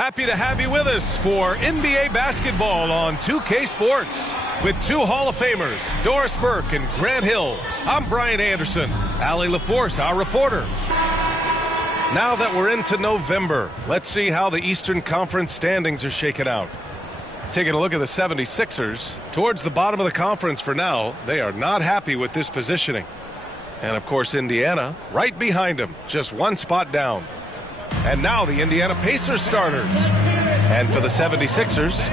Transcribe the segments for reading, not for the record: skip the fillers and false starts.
Happy to have you with us for NBA basketball on 2K Sports. With two Hall of Famers, Doris Burke and Grant Hill, I'm Brian Anderson. Allie LaForce, our reporter. Now that we're into November, let's see how the Eastern Conference standings are shaken out. Taking a look at the 76ers, towards the bottom of the conference for now, they are not happy with this positioning. And of course, Indiana, right behind them, just one spot down. And now the Indiana Pacers starters. And for the 76ers,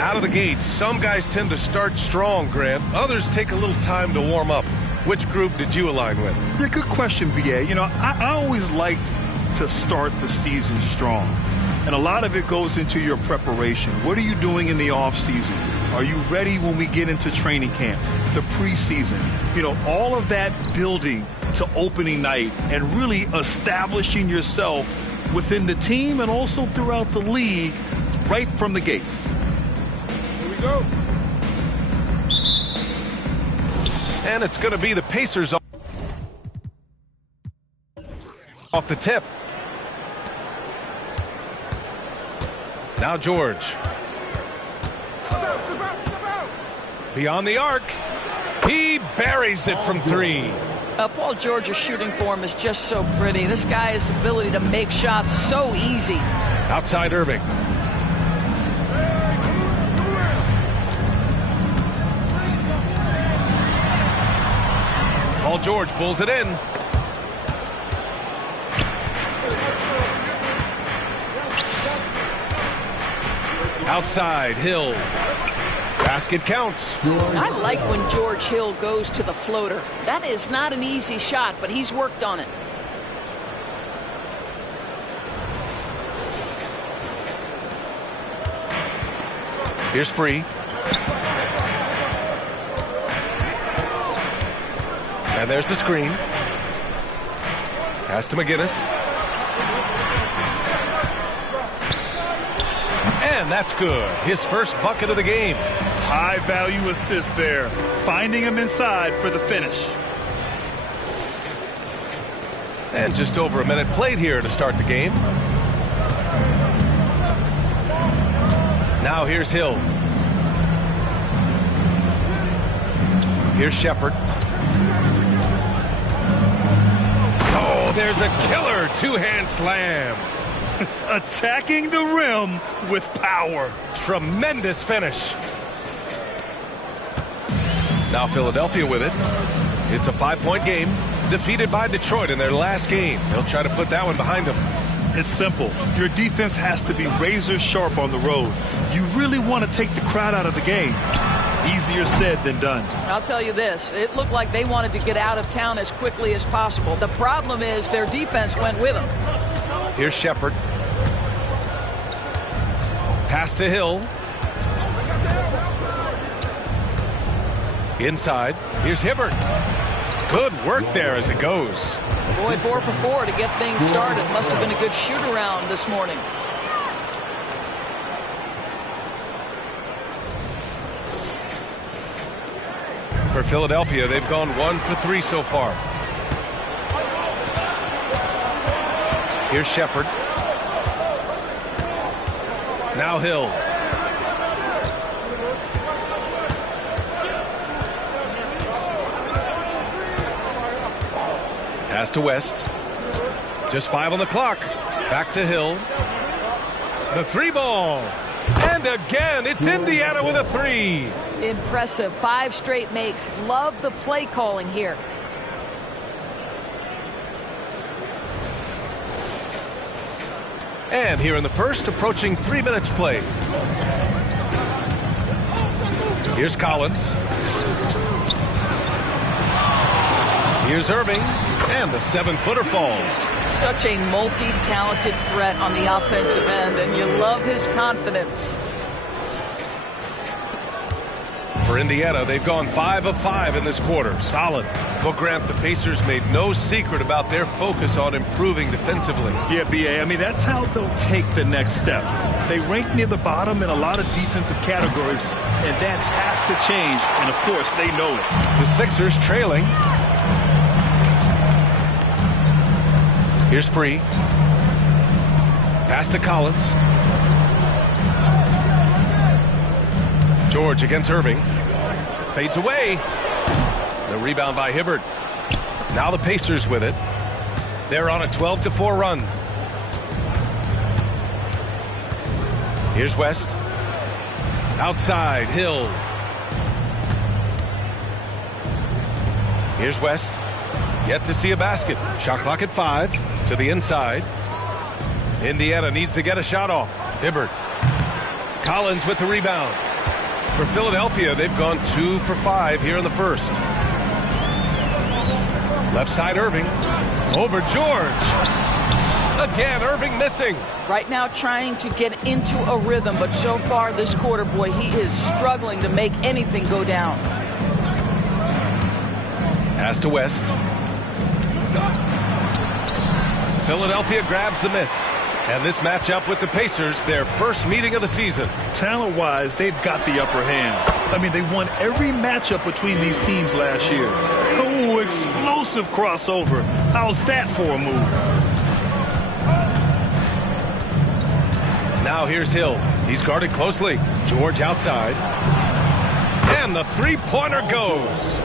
out of the gates, some guys tend to start strong, Grant. Others take a little time to warm up. Which group did you align with? Yeah, good question, B.A. You know, I always liked to start the season strong. And a lot of it goes into your preparation. What are you doing in the offseason? Are you ready when we get into training camp, the preseason? You know, all of that building to opening night and really establishing yourself within the team and also throughout the league right from the gates. Here we go. And it's going to be the Pacers off the tip. Now George. Beyond the arc. He buries it from three. Paul George's shooting form is just so pretty. This guy's ability to make shots so easy. Outside Irving. Paul George pulls it in. Outside, Hill. Basket counts. I like when George Hill goes to the floater. That is not an easy shot, but he's worked on it. Here's Free. And there's the screen. Pass to McGinnis. And that's good. His first bucket of the game. High value assist there. Finding him inside for the finish. And just over a minute played here to start the game. Now here's Hill. Here's Shepherd. Oh, there's a killer two-hand slam. Attacking the rim with power. Tremendous finish. Now Philadelphia with it. It's a 5-point game. Defeated by Detroit in their last game. They'll try to put that one behind them. It's simple. Your defense has to be razor sharp on the road. You really want to take the crowd out of the game. Easier said than done. I'll tell you this. It looked like they wanted to get out of town as quickly as possible. The problem is their defense went with them. Here's Shepherd. Pass to Hill. Inside. Here's Hibbert. Good work there as it goes. Boy, 4 for 4 to get things started. Must have been a good shoot-around this morning. For Philadelphia, they've gone 1 for 3 so far. Here's Shepherd. Now Hill. Pass to West. Just 5 on the clock. Back to Hill. The 3-ball. And again, it's Indiana with a 3. Impressive. 5 straight makes. Love the play calling here. And here in the first, approaching 3 minutes played. Here's Collins. Here's Irving. And the 7-footer falls. Such a multi-talented threat on the offensive end, and you love his confidence. For Indiana, they've gone 5 of 5 in this quarter. Solid. Well, Grant, the Pacers made no secret about their focus on improving defensively. Yeah, B.A., I mean, that's how they'll take the next step. They rank near the bottom in a lot of defensive categories, and that has to change, and, of course, they know it. The Sixers trailing. Here's Free. Pass to Collins. George against Irving. Fades away. The rebound by Hibbert. Now the Pacers with it. They're on a 12-4 run. Here's West. Outside, Hill. Here's West. Yet to see a basket. Shot clock at 5. To the inside. Indiana needs to get a shot off. Hibbert. Collins with the rebound. For Philadelphia, they've gone 2 for 5 here in the first. Left side, Irving. Over George. Again, Irving missing. Right now trying to get into a rhythm, but so far this quarter, boy, he is struggling to make anything go down. Pass to West. Philadelphia grabs the miss. And this matchup with the Pacers, their first meeting of the season. Talent-wise, they've got the upper hand. I mean, they won every matchup between these teams last year. Oh, explosive crossover. How's that for a move? Now here's Hill. He's guarded closely. George outside. And the three-pointer goes.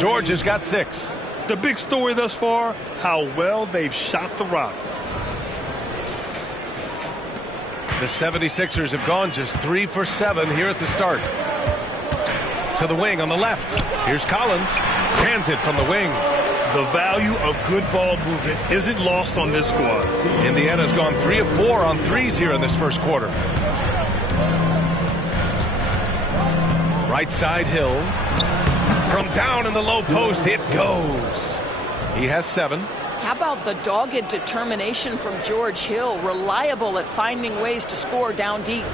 George has got 6. The big story thus far, how well they've shot the rock. The 76ers have gone just 3 for 7 here at the start. To the wing on the left. Here's Collins. Hands it from the wing. The value of good ball movement isn't lost on this squad. Indiana's gone 3 of 4 on threes here in this first quarter. Right side, Hill. From down in the low post, it goes. He has 7. How about the dogged determination from George Hill, reliable at finding ways to score down deep.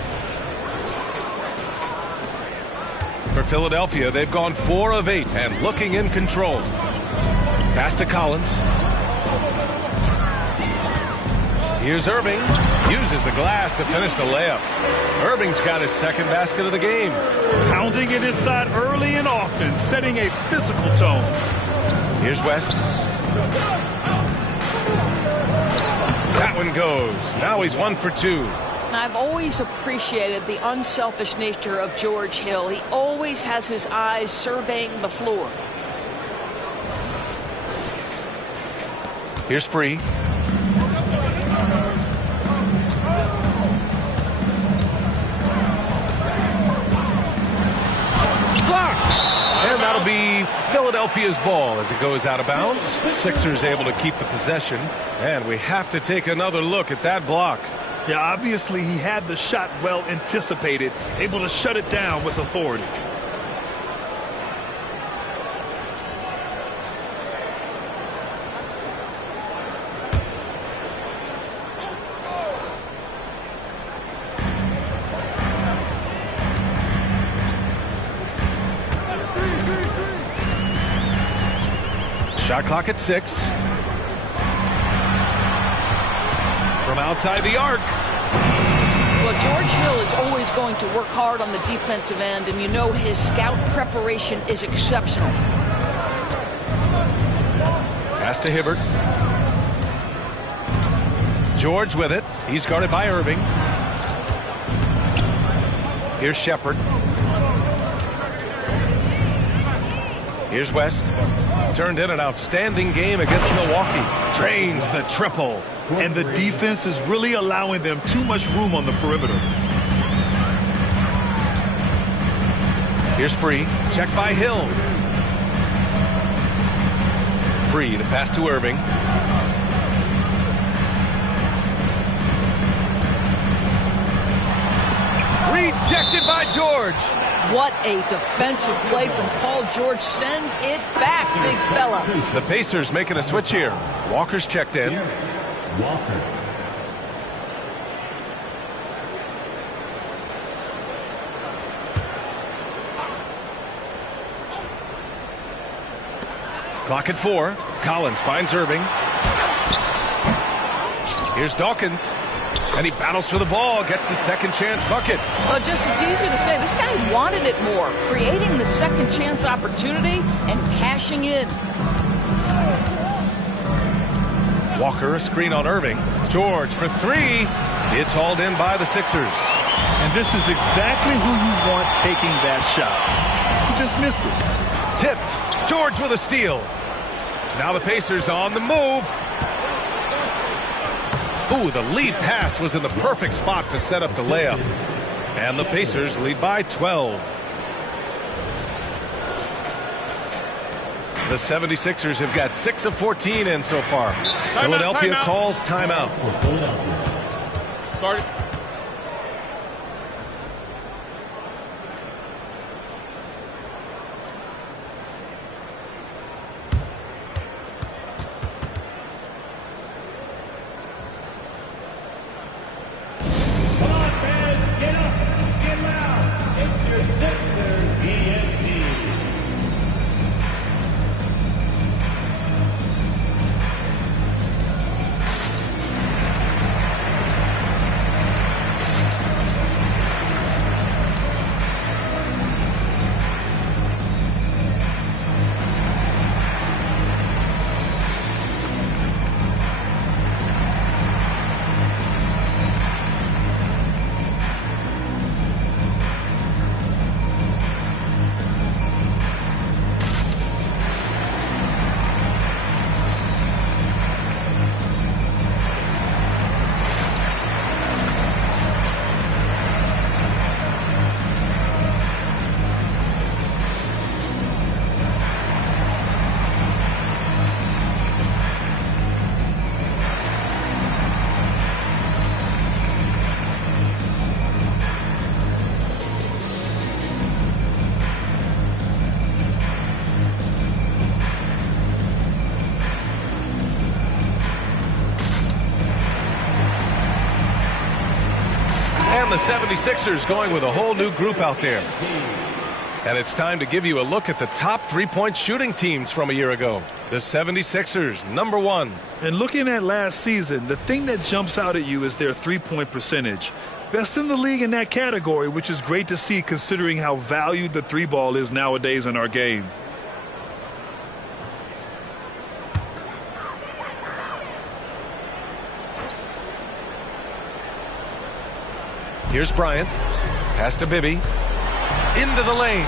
For Philadelphia, they've gone 4 of 8 and looking in control. Pass to Collins. Here's Irving. Uses the glass to finish the layup. Irving's got his second basket of the game. Pounding it inside early and often, setting a physical tone. Here's West. That one goes. Now he's 1 for 2. And I've always appreciated the unselfish nature of George Hill. He always has his eyes surveying the floor. Here's Free. Blocked. And that'll be Philadelphia's ball as it goes out of bounds. Sixers able to keep the possession. And we have to take another look at that block. Yeah, obviously he had the shot well anticipated, able to shut it down with authority. Shot clock at 6. From outside the arc. Well, George Hill is always going to work hard on the defensive end, and you know his scout preparation is exceptional. Pass to Hibbert. George with it. He's guarded by Irving. Here's Shepherd. Here's West. Turned in an outstanding game against Milwaukee. Drains the triple. And the defense is really allowing them too much room on the perimeter. Here's Free. Check by Hill. Free to pass to Irving. Rejected by George. What a defensive play from Paul George. Send it back, big fella. The Pacers making a switch here. Walker's checked in. Walker. Clock at 4. Collins finds Irving. Here's Dawkins. And he battles for the ball, gets the second chance bucket. Well, just it's easy to say this guy wanted it more, creating the second chance opportunity and cashing in. Walker, a screen on Irving. George for 3. It's hauled in by the Sixers. And this is exactly who you want taking that shot. He just missed it. Tipped. George with a steal. Now the Pacers on the move. Ooh, the lead pass was in the perfect spot to set up the layup. And the Pacers lead by 12. The 76ers have got 6 of 14 in so far. Philadelphia calls timeout. Start it. The 76ers going with a whole new group out there. And it's time to give you a look at the top three-point shooting teams from a year ago. The 76ers, #1. And looking at last season, the thing that jumps out at you is their three-point percentage. Best in the league in that category, which is great to see considering how valued the three ball is nowadays in our game. Here's Bryant. Pass to Bibby. Into the lane.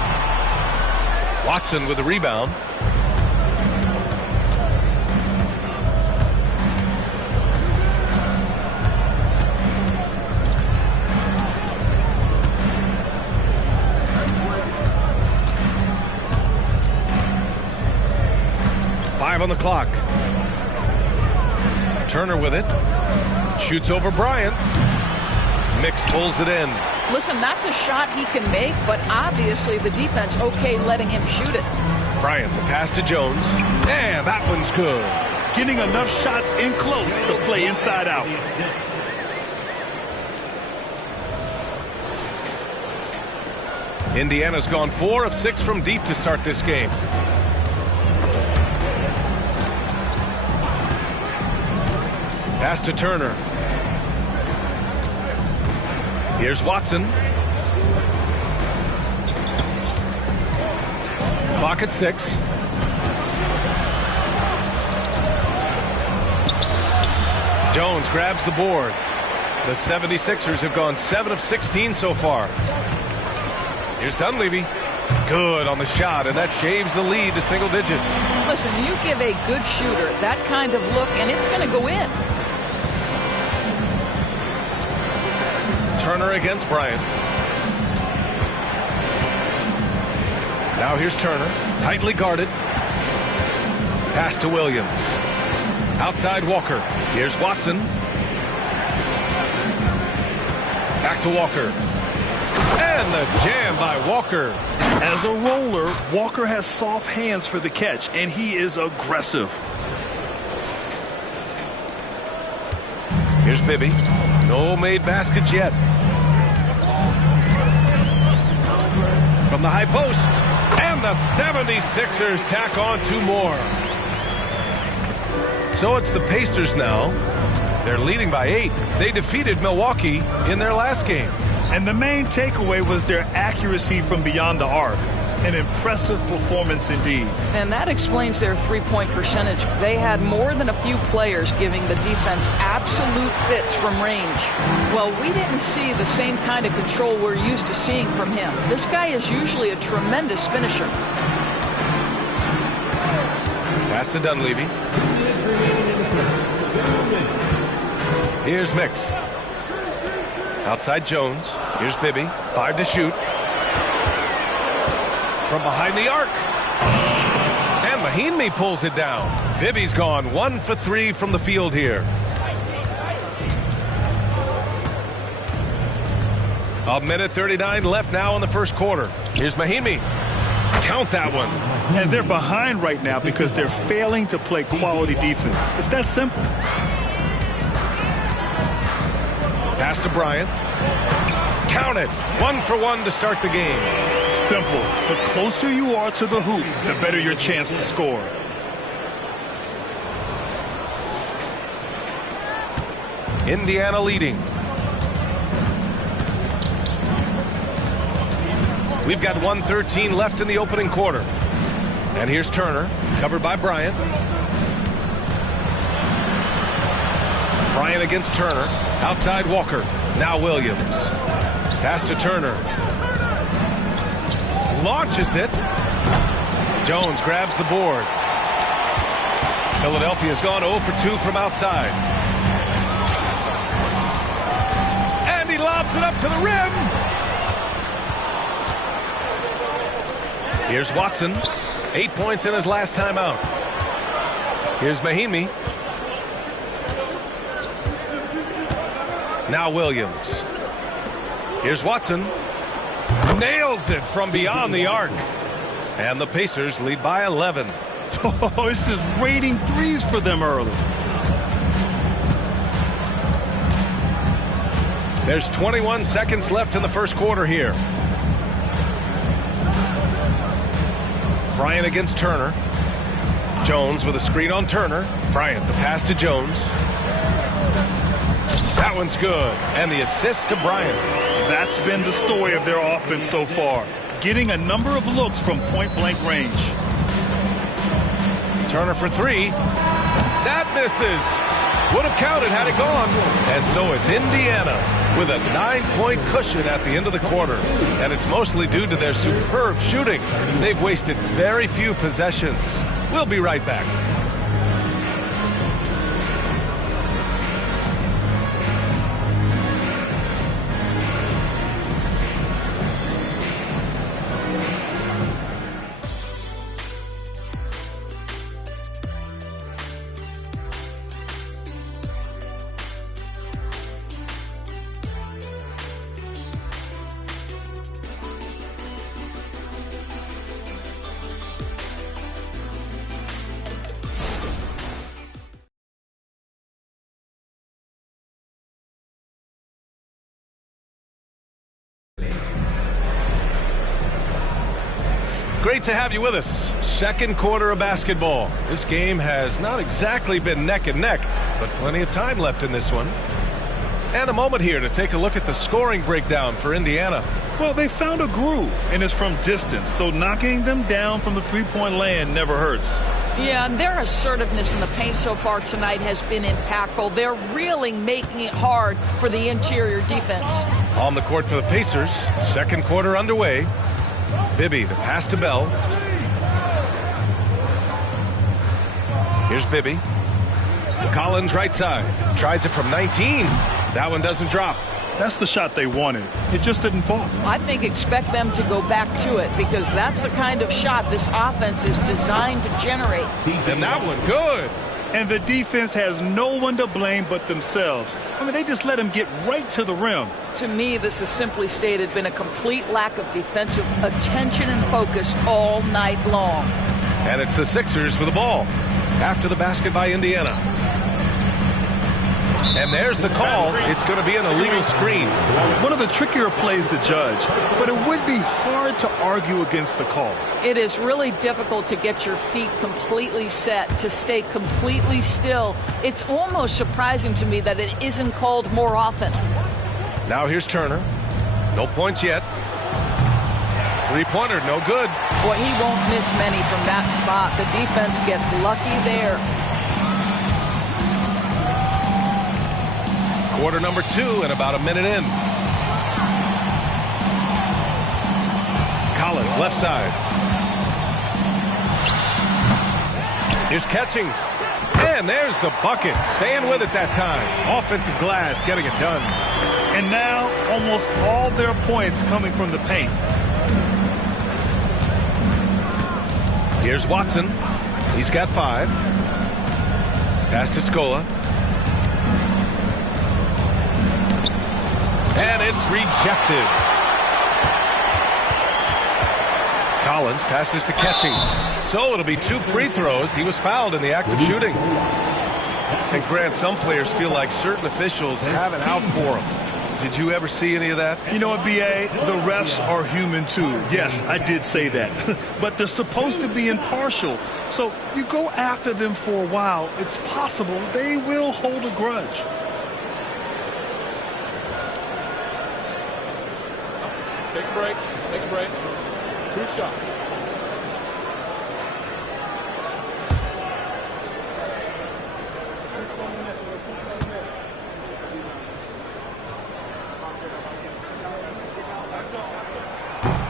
Watson with the rebound. Five on the clock. Turner with it. Shoots over Bryant. Mix pulls it in. Listen, that's a shot he can make, but obviously the defense okay letting him shoot it. Bryant, the pass to Jones. And that one's good. Getting enough shots in close to play inside out. Indiana's gone 4 of 6 from deep to start this game. Pass to Turner. Here's Watson. Clock at 6. Jones grabs the board. The 76ers have gone 7 of 16 so far. Here's Dunleavy. Good on the shot, and that shaves the lead to single digits. Listen, you give a good shooter that kind of look, and it's going to go in. Turner against Bryant. Now here's Turner, tightly guarded. Pass to Williams. Outside Walker. Here's Watson. Back to Walker. And the jam by Walker. As a roller, Walker has soft hands for the catch, and he is aggressive. Here's Bibby. No made baskets yet. From the high post. And the 76ers tack on 2 more. So it's the Pacers now. They're leading by 8. They defeated Milwaukee in their last game. And the main takeaway was their accuracy from beyond the arc. An impressive performance indeed. And that explains their three-point percentage. They had more than a few players giving the defense absolute fits from range. Well, we didn't see the same kind of control we're used to seeing from him. This guy is usually a tremendous finisher. Pass to Dunleavy. Here's Mix. Outside Jones. Here's Bibby. 5 to shoot. From behind the arc. And Mahinmi pulls it down. Bibby's gone 1 for 3 from the field here. A minute 39 left now in the first quarter. Here's Mahinmi. Count that one. And they're behind right now because they're failing to play quality defense. It's that simple. Pass to Bryant. Count it. 1 for 1 to start the game. Simple. The closer you are to the hoop, the better your chance to score. Indiana leading. We've got 1:13 left in the opening quarter. And here's Turner, covered by Bryant. Bryant against Turner. Outside Walker. Now Williams. Pass to Turner. Launches it. Jones grabs the board. Philadelphia's gone 0 for 2 from outside. And he lobs it up to the rim. Here's Watson. 8 points in his last time out. Here's Mahinmi. Now Williams. Here's Watson. Nails it from beyond the arc. And the Pacers lead by 11. Oh, it's just raining threes for them early. There's 21 seconds left in the first quarter here. Bryant against Turner. Jones with a screen on Turner. Bryant, the pass to Jones. That one's good. And the assist to Bryant. That's been the story of their offense so far. Getting a number of looks from point-blank range. Turner for 3. That misses. Would have counted had it gone. And so it's Indiana with a 9-point cushion at the end of the quarter. And it's mostly due to their superb shooting. They've wasted very few possessions. We'll be right back. Great to have you with us. Second quarter of basketball. This game has not exactly been neck and neck, but plenty of time left in this one. And a moment here to take a look at the scoring breakdown for Indiana. Well, they found a groove, and it's from distance, so knocking them down from the three-point land never hurts. Yeah, and their assertiveness in the paint so far tonight has been impactful. They're really making it hard for the interior defense. On the court for the Pacers, second quarter underway. Bibby, the pass to Bell. Here's Bibby. Collins right side. Tries it from 19. That one doesn't drop. That's the shot they wanted. It just didn't fall. I think expect them to go back to it because that's the kind of shot this offense is designed to generate. And that one good. And the defense has no one to blame but themselves. I mean, they just let them get right to the rim. To me, this has simply stated been a complete lack of defensive attention and focus all night long. And it's the Sixers with the ball after the basket by Indiana. And there's the call. It's going to be an illegal screen. One of the trickier plays to judge, but it would be hard to argue against the call. It is really difficult to get your feet completely set, to stay completely still. It's almost surprising to me that it isn't called more often. Now here's Turner. No points yet. Three-pointer, no good. Boy, he won't miss many from that spot. The defense gets lucky there. Quarter number 2 and about a minute in. Collins, left side. Here's Catchings. And there's the bucket. Staying with it that time. Offensive glass, getting it done. And now almost all their points coming from the paint. Here's Watson. He's got 5. Pass to Scola. And it's rejected. Collins passes to Catchings. So it'll be 2 free throws. He was fouled in the act of shooting. And Grant, some players feel like certain officials have it out for them. Did you ever see any of that? You know what, B.A.? The refs are human too. Yes, I did say that. But they're supposed to be impartial. So you go after them for a while, it's possible they will hold a grudge. Take a break. Take a break. 2 shots.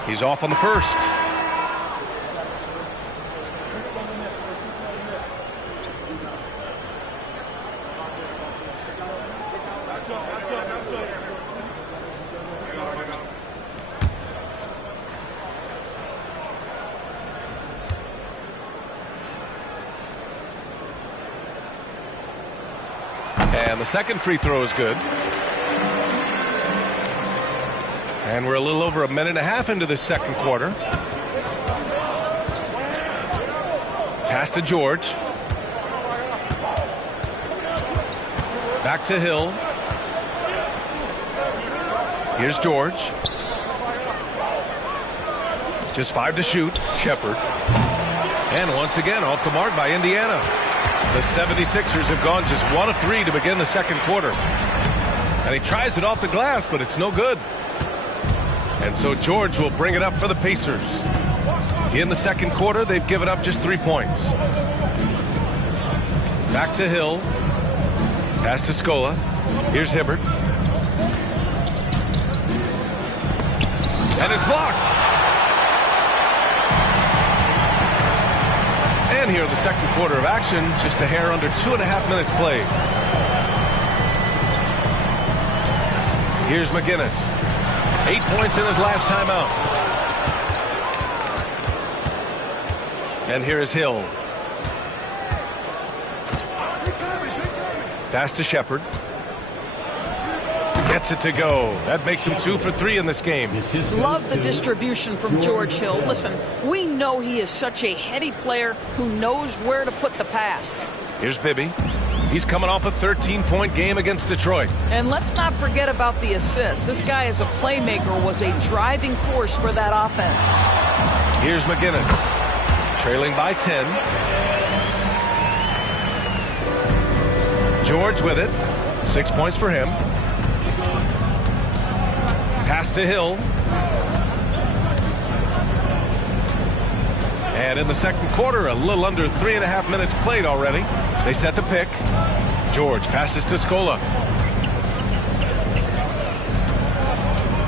He's off on the first. And the second free throw is good. And we're a little over a minute and a half into this second quarter. Pass to George. Back to Hill. Here's George. Just 5 to shoot. Shepherd. And once again off the mark by Indiana. The 76ers have gone just 1 of 3 to begin the second quarter. And he tries it off the glass, but it's no good. And so George will bring it up for the Pacers. In the second quarter, they've given up just 3 points. Back to Hill. Pass to Scola. Here's Hibbert. And it's blocked. And here in the second quarter of action, just a hair under 2.5 minutes played. Here's McGinnis. 8 points in his last timeout. And here is Hill. Pass to Shepherd. Gets it to go. That makes him 2 for 3 in this game. Love the distribution from George Hill. Listen, we know he is such a heady player who knows where to put the pass. Here's Bibby. He's coming off a 13-point game against Detroit. And let's not forget about the assist. This guy as a playmaker was a driving force for that offense. Here's McGinnis. Trailing by 10. George with it. 6 points for him. Pass to Hill. And in the second quarter, a little under 3.5 minutes played already. They set the pick. George passes to Scola.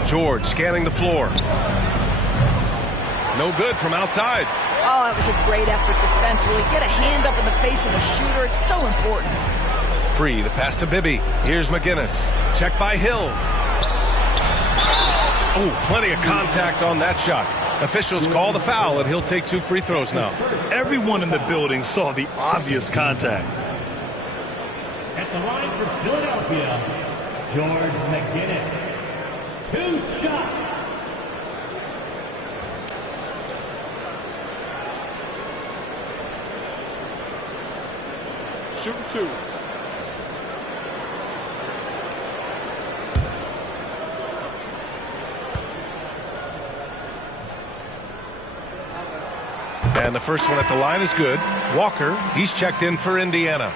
George scanning the floor. No good from outside. Oh, that was a great effort defensively. Get a hand up in the face of the shooter. It's so important. Free, the pass to Bibby. Here's McGinnis. Check by Hill. Oh, plenty of contact on that shot. Officials call the foul, and he'll take 2 free throws now. Everyone in the building saw the obvious contact. At the line for Philadelphia, George McGinnis. 2 shots. Shooting 2. And the first one at the line is good. Walker, he's checked in for Indiana.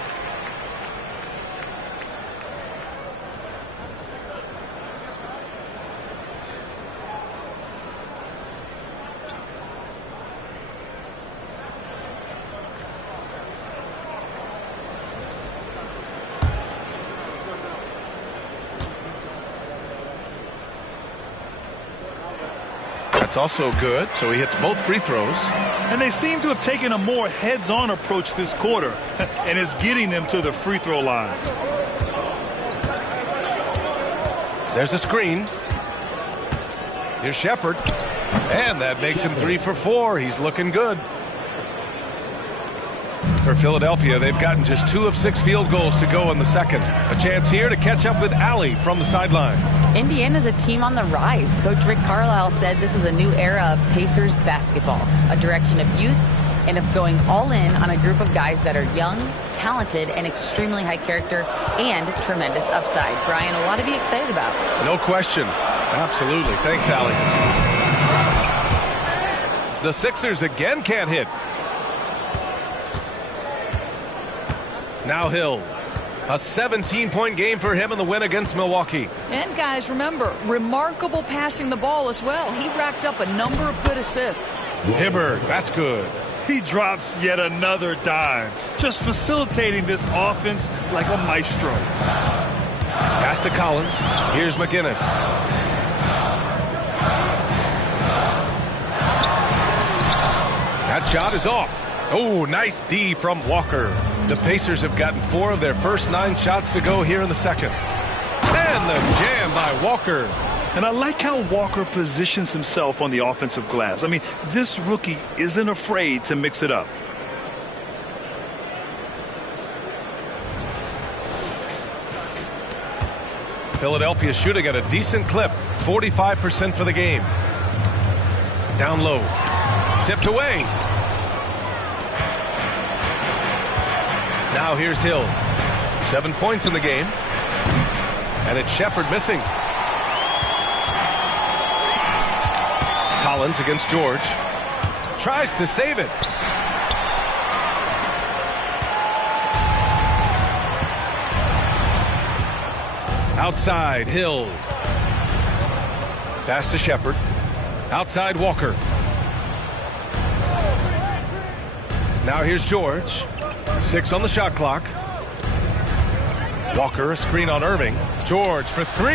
That's also good. So he hits both free throws. And they seem to have taken a more heads-on approach this quarter and is getting them to the free throw line. There's a screen. Here's Shepherd. And that makes him 3 for 4. He's looking good. For Philadelphia, they've gotten just 2 of 6 field goals to go in the second. A chance here to catch up with Allie from the sideline. Indiana's a team on the rise. Coach Rick Carlisle said this is a new era of Pacers basketball, a direction of youth and of going all in on a group of guys that are young, talented, and extremely high character and tremendous upside. Brian, a lot to be excited about. No question. Absolutely. Thanks, Allie. The Sixers again can't hit. Now Hill. A 17-point game for him in the win against Milwaukee. And guys, remember, remarkable passing the ball as well. He racked up a number of good assists. Hibbert, that's good. He drops yet another dime, just facilitating this offense like a maestro. Pass to Collins. Here's McGinnis. That shot is off. Oh, nice D from Walker. The Pacers have gotten 4 of their first 9 shots to go here in the second. And the jam by Walker. And I like how Walker positions himself on the offensive glass. I mean, this rookie isn't afraid to mix it up. Philadelphia shooting at a decent clip. 45% for the game. Down low. Tipped away. Now here's Hill. 7 points in the game. And it's Shepherd missing. Collins against George. Tries to save it. Outside, Hill. Pass to Shepherd. Outside, Walker. Now here's George. 6 on the shot clock. Walker, a screen on Irving. George for 3.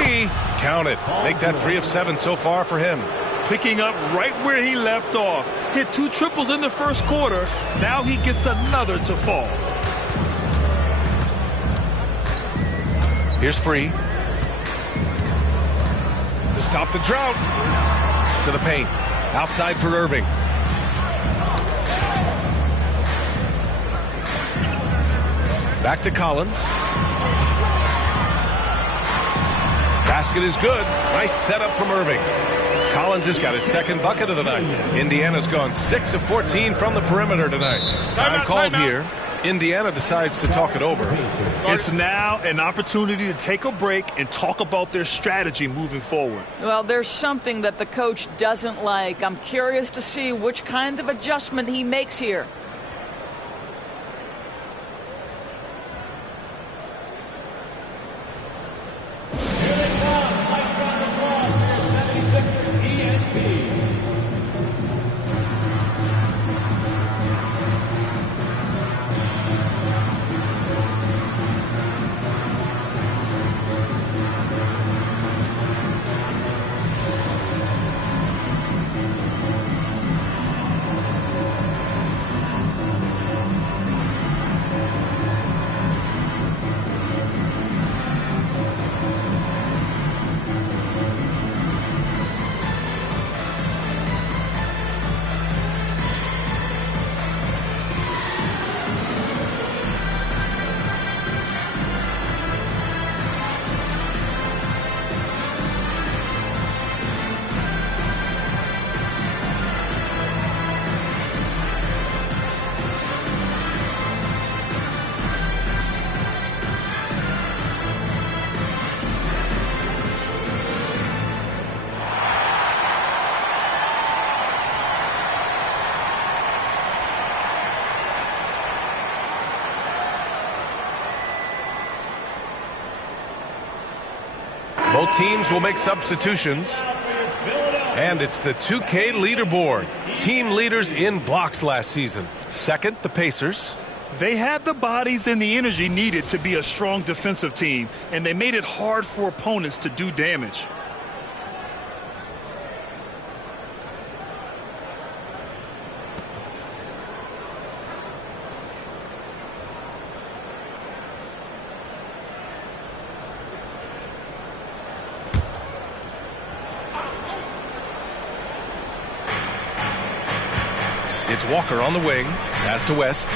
Count it. Make that 3 of 7 so far for him. Picking up right where he left off. Hit 2 triples in the first quarter. Now he gets another to fall. Here's Free. To stop the drought. To the paint. Outside for Irving. Back to Collins. Basket is good. Nice setup from Irving. Collins has got his second bucket of the night. Indiana's gone 6 of 14 from the perimeter tonight. Time called here. Indiana decides to talk it over. It's now an opportunity to take a break and talk about their strategy moving forward. Well, there's something that the coach doesn't like. I'm curious to see which kind of adjustment he makes here. Both teams will make substitutions. And it's the 2K leaderboard. Team leaders in blocks last season. Second, the Pacers. They had the bodies and the energy needed to be a strong defensive team, and they made it hard for opponents to do damage. It's Walker on the wing. Pass to West.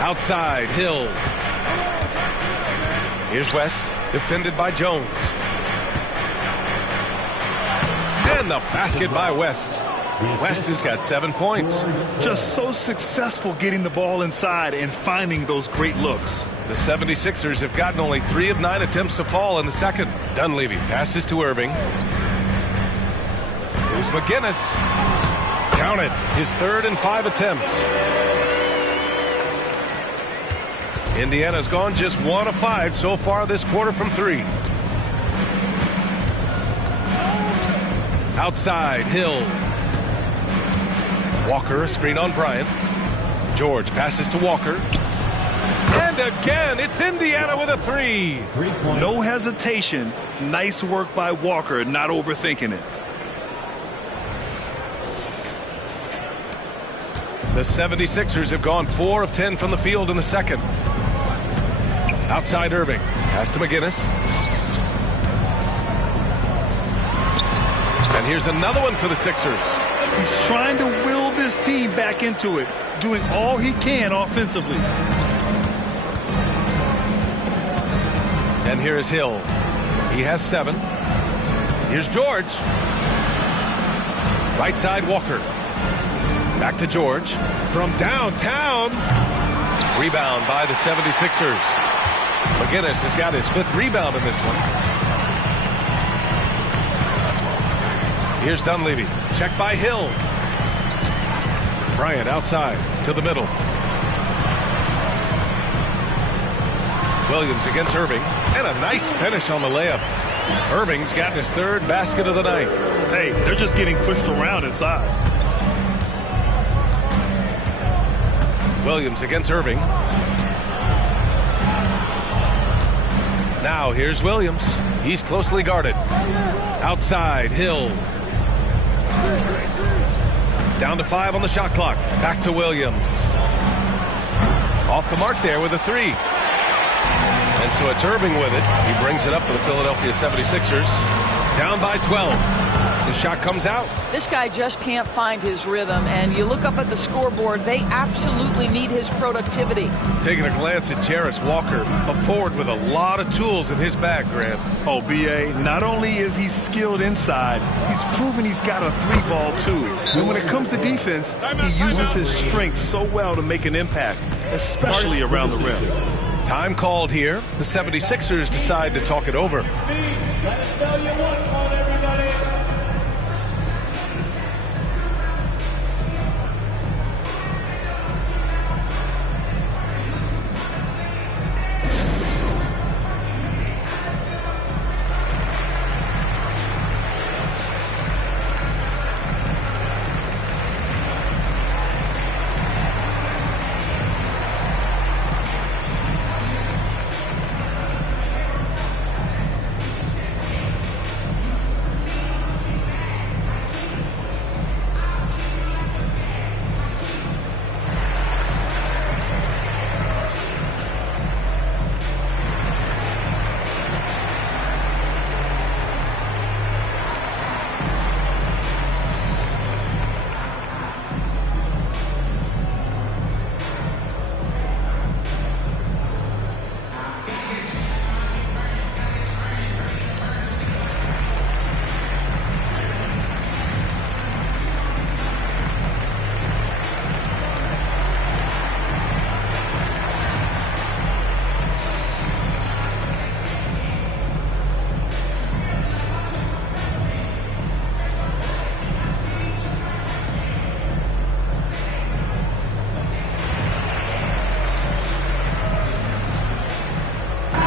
Outside, Hill. Here's West, defended by Jones. And the basket by West. West has got 7 points. Just so successful getting the ball inside and finding those great looks. The 76ers have gotten only 3 of 9 attempts to fall in the second. Dunleavy passes to Irving. Here's McGinnis. Counted. His 3rd and 5 attempts. Indiana's gone just 1 of 5 so far this quarter from 3. Outside, Hill. Walker, a screen on Bryant. George passes to Walker. And again, it's Indiana with a 3. No hesitation. Nice work by Walker, not overthinking it. The 76ers have gone 4 of 10 from the field in the second. Outside Irving. Pass to McGinnis. And here's another one for the Sixers. He's trying to will this team back into it, doing all he can offensively. And here is Hill. He has 7. Here's George. Right side, Walker. Back to George. From downtown. Rebound by the 76ers. McGinnis has got his 5th rebound in this one. Here's Dunleavy. Check by Hill. Bryant outside to the middle. Williams against Irving. And a nice finish on the layup. Irving's gotten his 3rd basket of the night. Hey, they're just getting pushed around inside. Williams against Irving. Now here's Williams. He's closely guarded. Outside, Hill. Down to 5 on the shot clock. Back to Williams. Off the mark there with a 3. And so it's Irving with it. He brings it up for the Philadelphia 76ers. Down by 12. The shot comes out. This guy just can't find his rhythm, and you look up at the scoreboard, they absolutely need his productivity. Taking a glance at Jarris Walker, a forward with a lot of tools in his bag, Grant. Oh, B.A., not only is he skilled inside, he's proven he's got a 3-ball too. And when it comes to defense, he uses his strength so well to make an impact, especially around the rim. Time called here. The 76ers decide to talk it over. Let us know you want one, everybody.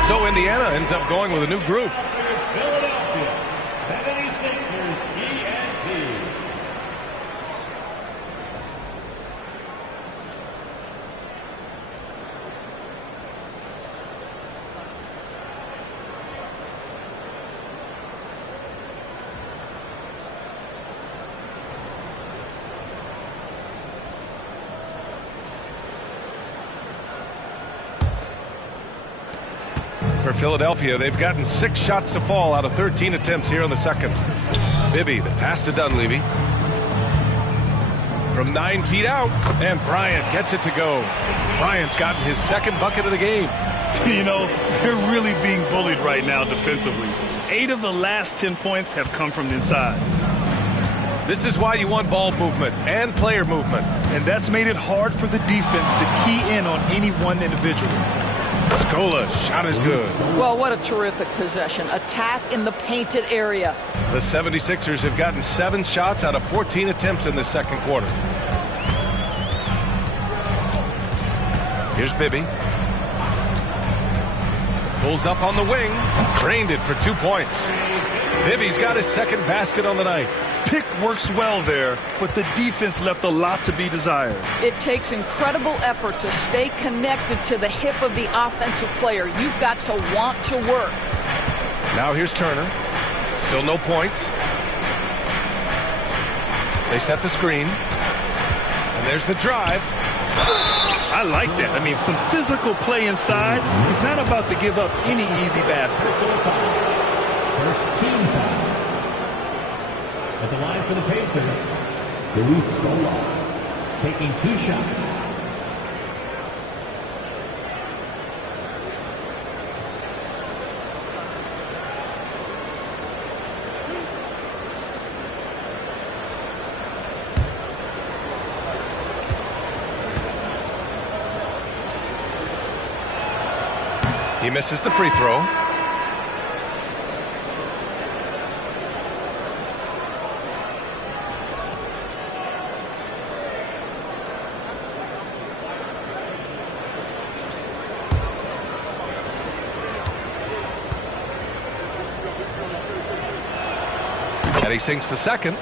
So Indiana ends up going with a new group. Philadelphia 76ers ENT. For Philadelphia, they've gotten 6 shots to fall out of 13 attempts here in the second. Bibby, the pass to Dunleavy. from 9 feet out, and Bryant gets it to go. Bryant's gotten his second bucket of the game. You know, they're really being bullied right now defensively. 8 of the last 10 points have come from the inside. This is why you want ball movement and player movement. And that's made it hard for the defense to key in on any one individual. Scola, shot is good. Well, what a terrific possession. Attack in the painted area. The 76ers have gotten 7 shots out of 14 attempts in the second quarter. Here's Bibby. Pulls up on the wing. Drained it for 2 points. Bibby's got his second basket on the night. Pick works well there, but the defense left a lot to be desired. It takes incredible effort to stay connected to the hip of the offensive player. You've got to want to work. Now here's Turner. Still no points. They set the screen. And there's the drive. I like that. I mean, some physical play inside. He's not about to give up any easy baskets. First team foul. At the line for the Pacers, Luis Scola taking 2 shots. He misses the free throw. And he sinks the second.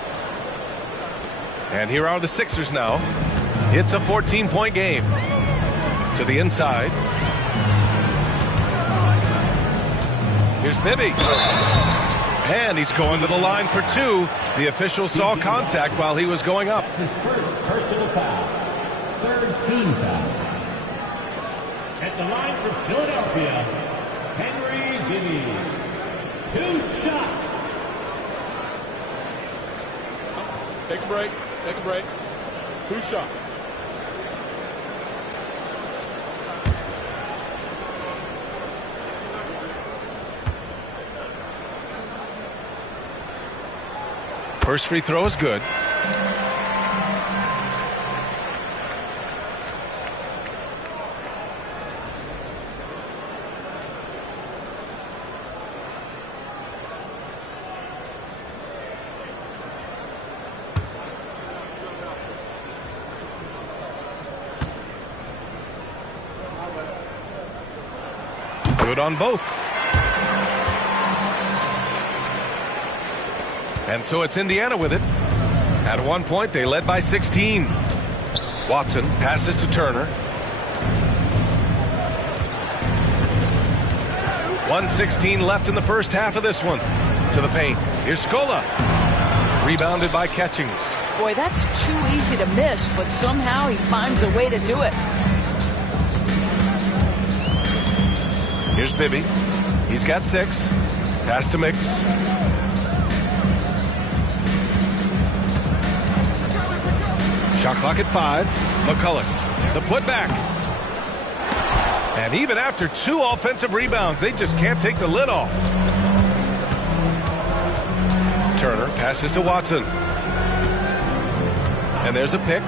And here are the Sixers now. It's a 14-point game. To the inside. Here's Bibby. And he's going to the line for 2. The official saw contact while he was going up. His first personal foul. Third team foul. At the line for Philadelphia, Henry Bibby. 2 shots. Take a break. Take a break. 2 shots. First free throw is good. Good on both. And so it's Indiana with it. At one point, they led by 16. Watson passes to Turner. 1:16 left in the first half of this one. To the paint. Here's Scola. Rebounded by Catchings. Boy, that's too easy to miss, but somehow he finds a way to do it. Here's Bibby. He's got 6. Pass to Mix. Shot clock at 5. McCulloch. The putback. And even after 2 offensive rebounds, they just can't take the lid off. Turner passes to Watson. And there's a pick.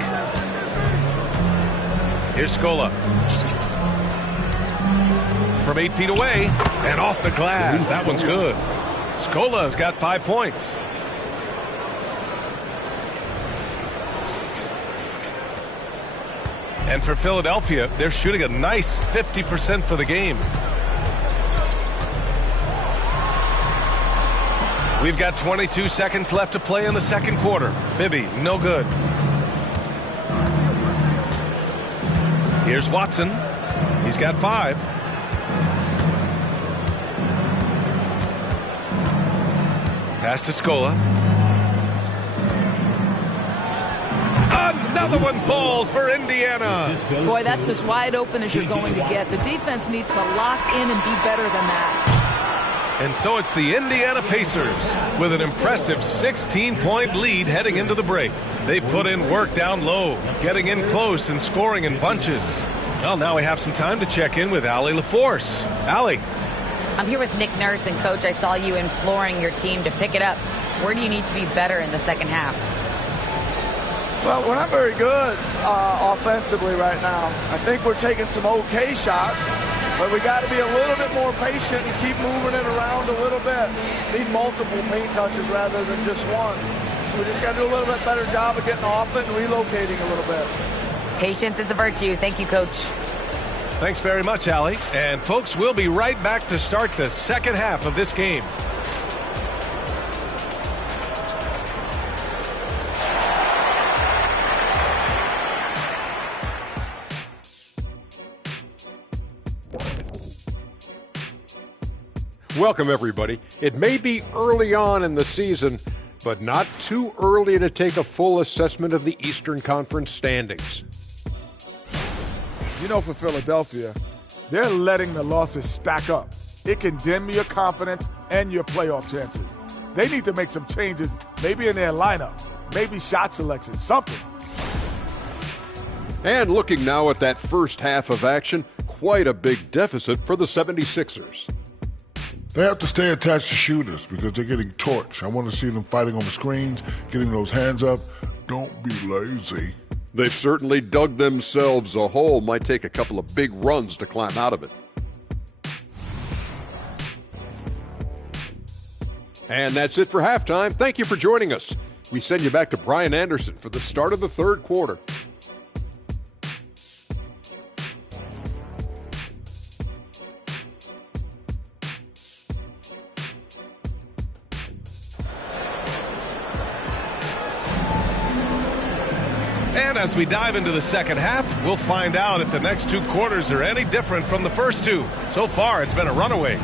Here's Scola. From 8 feet away. And off the glass. That one's good. Scola's got 5 points. And for Philadelphia, they're shooting a nice 50% for the game. We've got 22 seconds left to play in the second quarter. Bibby, no good. Here's Watson. He's got 5. Pass to Scola. Another one falls for Indiana. Boy, that's as wide open as you're going to get. The defense needs to lock in and be better than that. And so it's the Indiana Pacers with an impressive 16-point lead heading into the break. They put in work down low, getting in close and scoring in bunches. Well, now we have some time to check in with Allie LaForce. Allie. I'm here with Nick Nurse, and Coach, I saw you imploring your team to pick it up. Where do you need to be better in the second half? Well, we're not very good offensively right now. I think we're taking some okay shots, but we got to be a little bit more patient and keep moving it around a little bit. Need multiple paint touches rather than just one. So we just got to do a little bit better job of getting off it and relocating a little bit. Patience is a virtue. Thank you, Coach. Thanks very much, Allie. And folks, we'll be right back to start the second half of this game. Welcome, everybody. It may be early on in the season, but not too early to take a full assessment of the Eastern Conference standings. You know, for Philadelphia, they're letting the losses stack up. It can dim your confidence and your playoff chances. They need to make some changes, maybe in their lineup, maybe shot selection, something. And looking now at that first half of action, quite a big deficit for the 76ers. They have to stay attached to shooters because they're getting torched. I want to see them fighting on the screens, getting those hands up. Don't be lazy. They've certainly dug themselves a hole. Might take a couple of big runs to climb out of it. And that's it for halftime. Thank you for joining us. We send you back to Brian Anderson for the start of the third quarter. And as we dive into the second half, we'll find out if the next two quarters are any different from the first two. So far, it's been a runaway.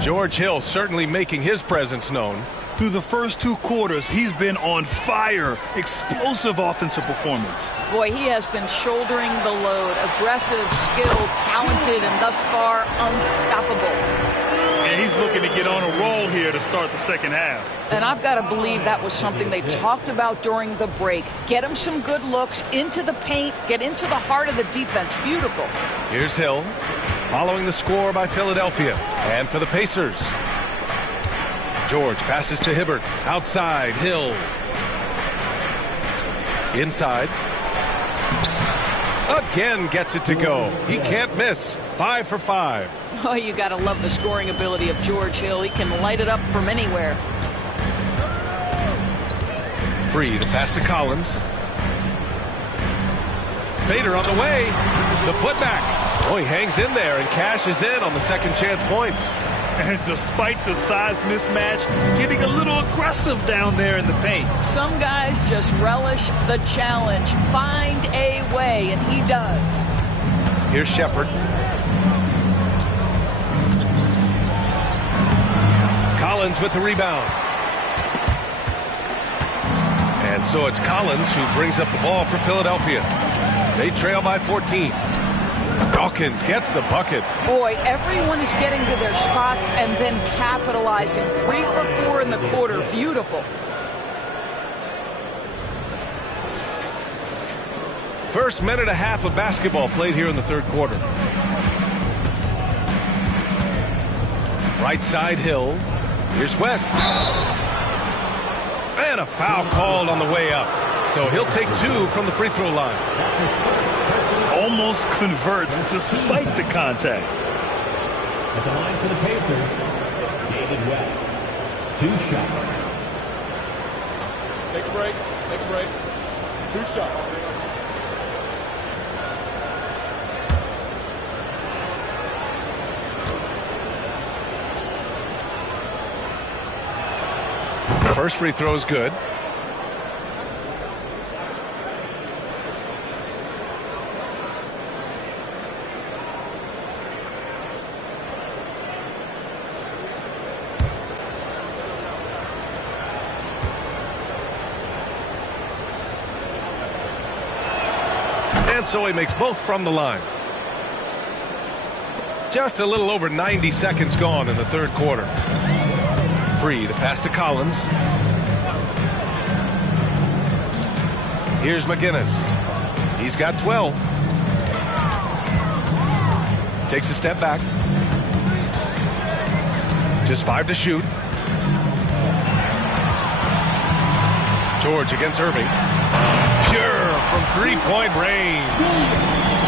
George Hill certainly making his presence known. Through the first two quarters, he's been on fire. Explosive offensive performance. Boy, he has been shouldering the load. Aggressive, skilled, talented, and thus far unstoppable. And he's looking to get on a roll here to start the second half. And I've got to believe that was something they talked about during the break. Get him some good looks into the paint, get into the heart of the defense. Beautiful. Here's Hill, following the score by Philadelphia. And for the Pacers, George passes to Hibbert. Outside, Hill. Inside. Again gets it to go. He can't miss. 5 for 5. Oh, you got to love the scoring ability of George Hill. He can light it up from anywhere. Free to pass to Collins. Fader on the way. The putback. Oh, he hangs in there and cashes in on the second chance points. And despite the size mismatch, getting a little aggressive down there in the paint. Some guys just relish the challenge. Find a way, and he does. Here's Shepherd. Collins with the rebound. And so it's Collins who brings up the ball for Philadelphia. They trail by 14. Dawkins gets the bucket. Boy, everyone is getting to their spots and then capitalizing. 3 for 4 in the quarter. Beautiful. First minute and a half of basketball played here in the third quarter. Right side, Hill. Here's West. And a foul called on the way up. So he'll take 2 from the free throw line. Almost converts despite the contact. At the line for the Pacers, David West. 2 shots. Take a break. Take a break. 2 shots. First free throw is good. And so he makes both from the line. Just a little over 90 seconds gone in the third quarter. Free to pass to Collins. Here's McGinnis. He's got 12. Takes a step back. Just 5 to shoot. George against Irving. Pure from three-point range.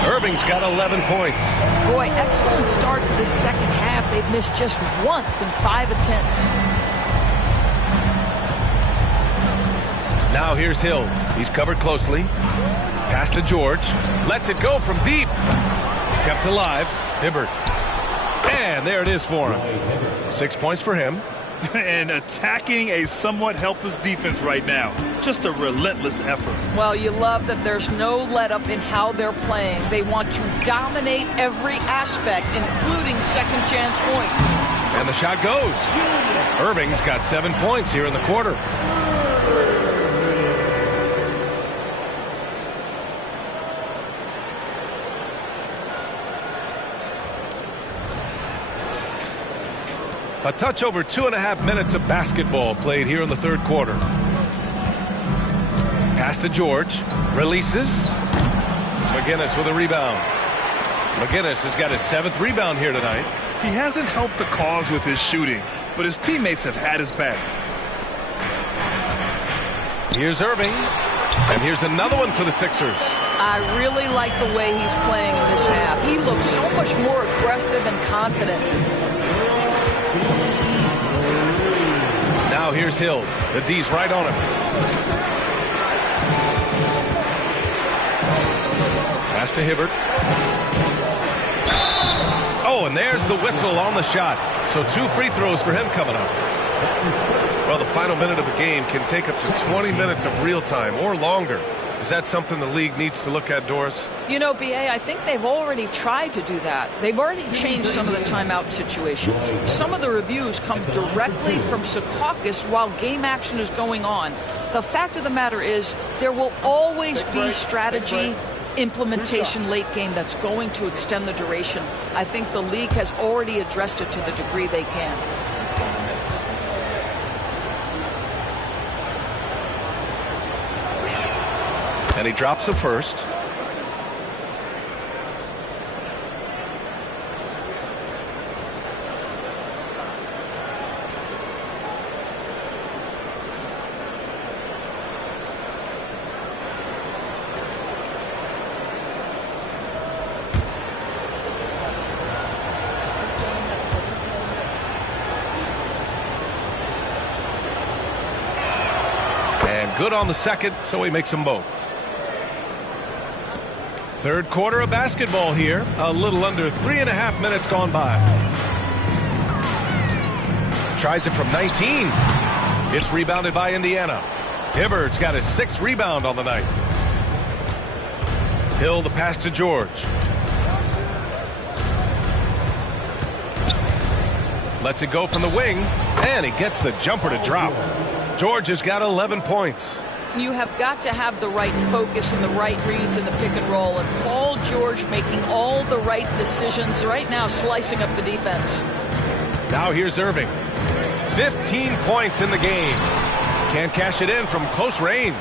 Irving's got 11 points. Boy, excellent start to the second half. They've missed just once in 5 attempts. Now here's Hill. He's covered closely. Pass to George. Lets it go from deep. Kept alive. Hibbert. And there it is for him. 6 points for him. And attacking a somewhat helpless defense right now. Just a relentless effort. Well, you love that there's no let-up in how they're playing. They want to dominate every aspect, including second-chance points. And the shot goes. Irving's got 7 points here in the quarter. A touch over 2.5 minutes of basketball played here in the third quarter. Pass to George. Releases. McGinnis with a rebound. McGinnis has got his 7th rebound here tonight. He hasn't helped the cause with his shooting, but his teammates have had his back. Here's Irving. And here's another one for the Sixers. I really like the way he's playing in this half. He looks so much more aggressive and confident. Now here's Hill. The D's right on him. Pass to Hibbert. Oh, and there's the whistle on the shot. So 2 free throws for him coming up. Well, the final minute of a game can take up to 20 minutes of real time or longer. Is that something the league needs to look at, Doris? You know, BA, I think they've already tried to do that. They've already changed some of the timeout situations. Some of the reviews come directly from Secaucus while game action is going on. The fact of the matter is there will always be strategy implementation late game that's going to extend the duration. I think the league has already addressed it to the degree they can. And he drops a first. And good on the second, so he makes them both. Third quarter of basketball here. A little under 3.5 minutes gone by. Tries it from 19. It's rebounded by Indiana. Hibbert's got his 6th rebound on the night. Hill the pass to George. Lets it go from the wing. And he gets the jumper to drop. George has got 11 points. You have got to have the right focus and the right reads in the pick and roll. And Paul George making all the right decisions right now, slicing up the defense. Now here's Irving. 15 points in the game. Can't cash it in from close range.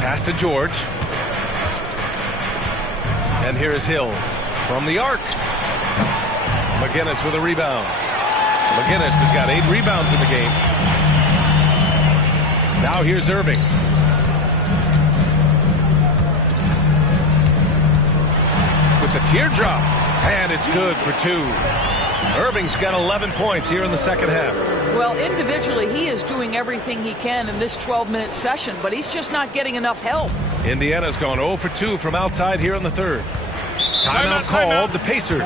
Pass to George. And here's Hill from the arc. McGinnis with a rebound. McGinnis has got 8 rebounds in the game. Now here's Irving. With the teardrop. And it's good for 2. Irving's got 11 points here in the second half. Well, individually, he is doing everything he can in this 12-minute session, but he's just not getting enough help. Indiana's gone 0 for 2 from outside here in the third. Timeout called. The Pacers.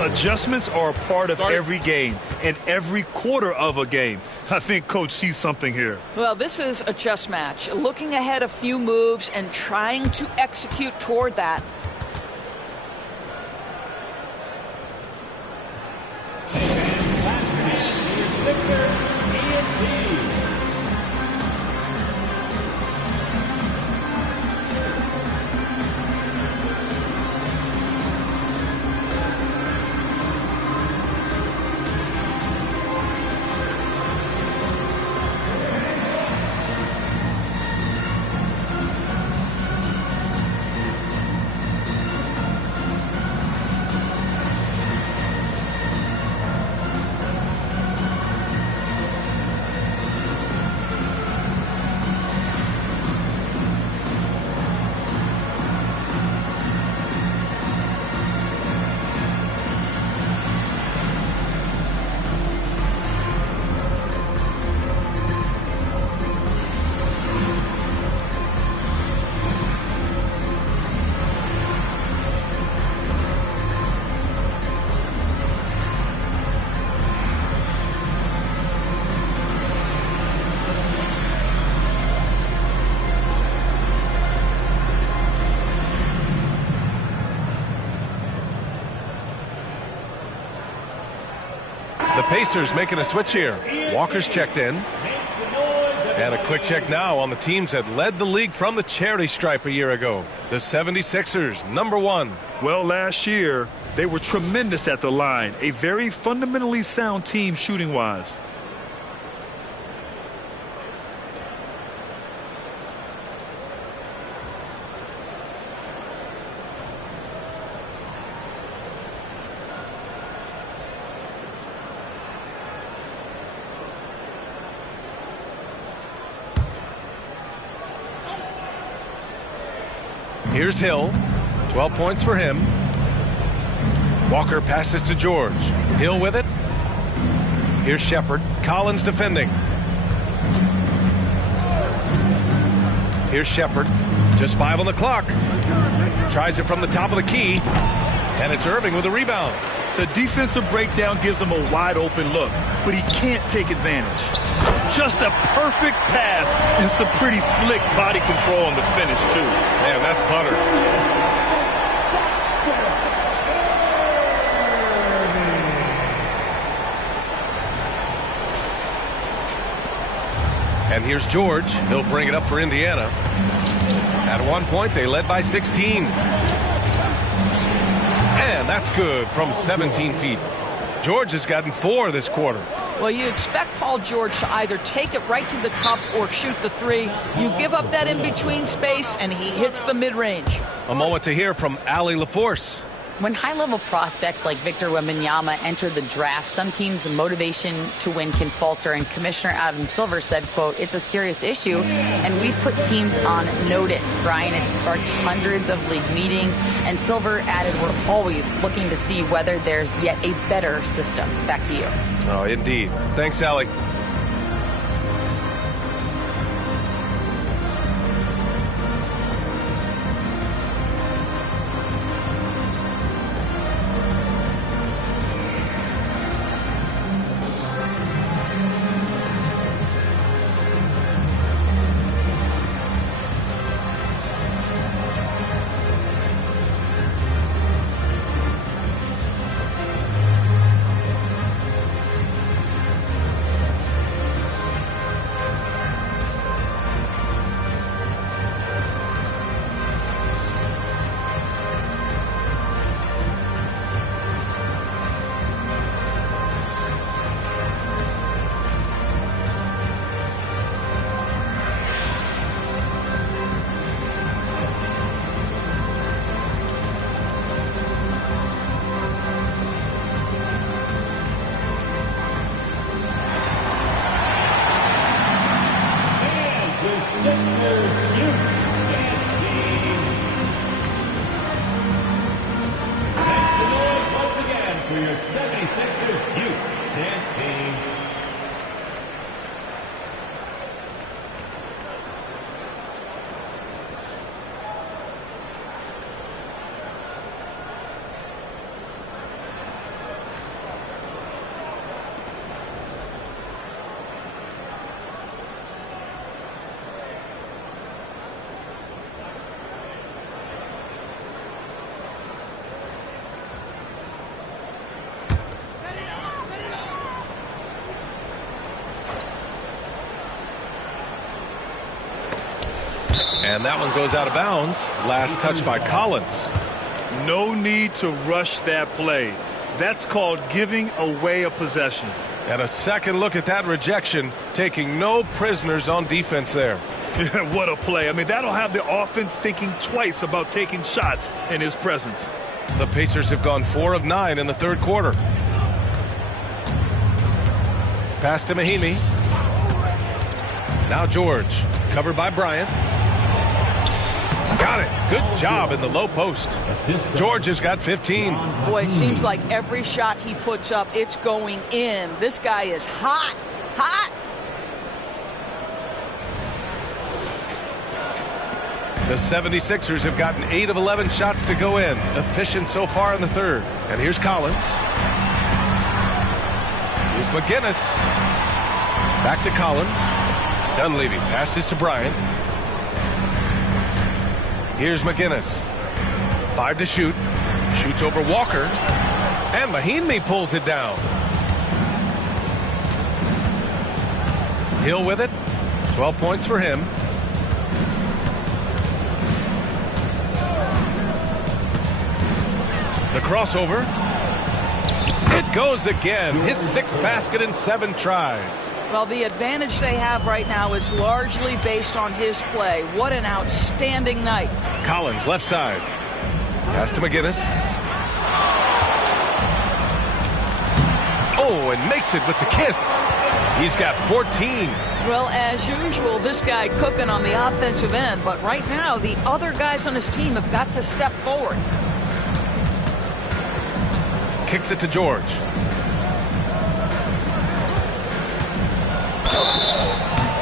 Adjustments are a part of every game and every quarter of a game. I think Coach sees something here. Well, this is a chess match. Looking ahead a few moves and trying to execute toward that. The Pacers making a switch here. Walker's checked in. And a quick check now on the teams that led the league from the charity stripe a year ago. The 76ers, number 1. Well, last year, they were tremendous at the line. A very fundamentally sound team shooting-wise. Here's Hill. 12 points for him. Walker passes to George. Hill with it. Here's Shepherd. Collins defending. Here's Shepherd. Just 5 on the clock. Tries it from the top of the key. And it's Irving with a rebound. The defensive breakdown gives him a wide open look, but he can't take advantage. Just a perfect pass and some pretty slick body control on the finish, too. Man, that's butter. And here's George. He'll bring it up for Indiana. At one point, they led by 16. And that's good from 17 feet. George has gotten 4 this quarter. Well, you expect Paul George to either take it right to the cup or shoot the 3. You give up that in-between space, and he hits the mid-range. A moment to hear from Allie LaForce. When high-level prospects like Victor Wembanyama enter the draft, some teams' motivation to win can falter, and Commissioner Adam Silver said, quote, "It's a serious issue, and we've put teams on notice." Brian, it sparked hundreds of league meetings, and Silver added, "We're always looking to see whether there's yet a better system." Back to you. Oh, indeed. Thanks, Allie. And that one goes out of bounds. Last touch by Collins. No need to rush that play. That's called giving away a possession. And a second look at that rejection, taking no prisoners on defense there. What a play. I mean, that'll have the offense thinking twice about taking shots in his presence. The Pacers have gone 4 of 9 in the third quarter. Pass to Mahinmi. Now George, covered by Bryant. Got it. Good job in the low post. George has got 15. Boy, it seems like every shot he puts up, it's going in. This guy is hot. Hot. The 76ers have gotten 8 of 11 shots to go in. Efficient so far in the third. And here's Collins. Here's McGinnis. Back to Collins. Dunleavy passes to Bryant. Here's McGinnis. 5 to shoot. Shoots over Walker. And Mahinmi pulls it down. Hill with it. 12 points for him. The crossover. It goes again. His 6th basket in 7 tries. Well, the advantage they have right now is largely based on his play. What an outstanding night. Collins, left side. Pass to McGinnis. Oh, and makes it with the kiss. He's got 14. Well, as usual, this guy cooking on the offensive end. But right now, the other guys on his team have got to step forward. Kicks it to George.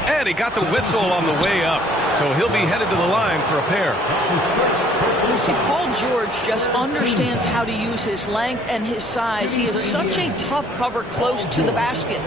And he got the whistle on the way up. So he'll be headed to the line for a pair. You see, Paul George just understands how to use his length and his size. He is such a tough cover close to the basket.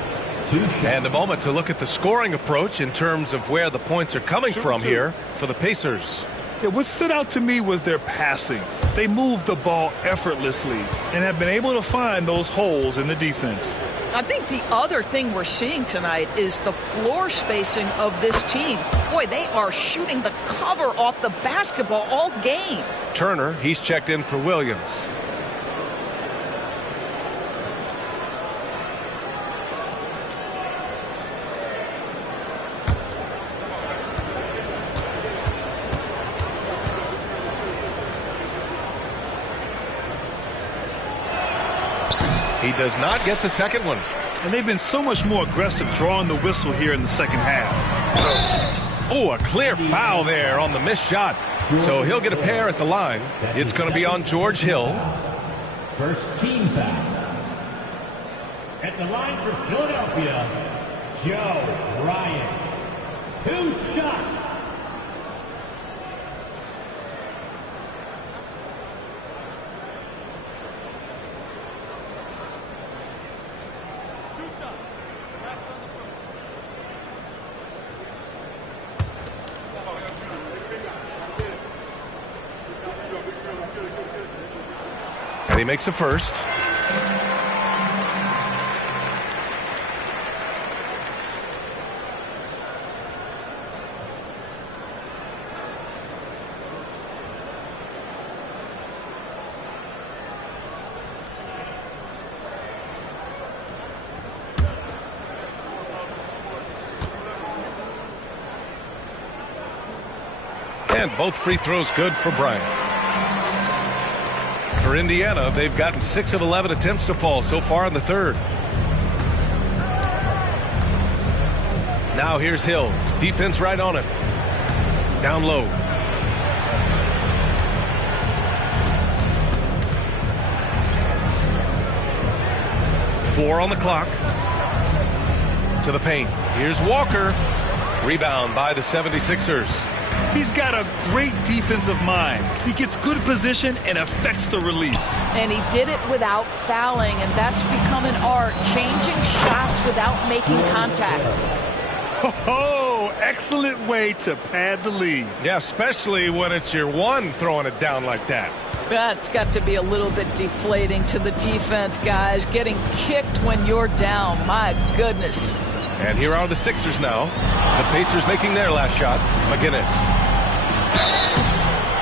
And a moment to look at the scoring approach in terms of where the points are coming from here for the Pacers. Yeah, what stood out to me was their passing. They moved the ball effortlessly and have been able to find those holes in the defense. I think the other thing we're seeing tonight is the floor spacing of this team. Boy, they are shooting the cover off the basketball all game. Turner, he's checked in for Williams. He does not get the second one. And they've been so much more aggressive drawing the whistle here in the second half. Oh, a clear foul there on the missed shot. So he'll get a pair at the line. It's going to be on George Hill. First team foul. At the line for Philadelphia, Joe Bryant. 2 shots. And he makes the first. And both free throws good for Bryant. For Indiana, they've gotten 6 of 11 attempts to fall so far in the third. Now here's Hill. Defense right on it. Down low. Four on the clock. To the paint. Here's Walker. Rebound by the 76ers. He's got a great defensive mind. He gets good position and affects the release. And he did it without fouling, and that's become an art, changing shots without making contact. Oh, excellent way to pad the lead. Yeah, especially when it's your one throwing it down like that. That's got to be a little bit deflating to the defense, guys. Getting kicked when you're down. My goodness. And here are the Sixers now. The Pacers making their last shot. McGinnis.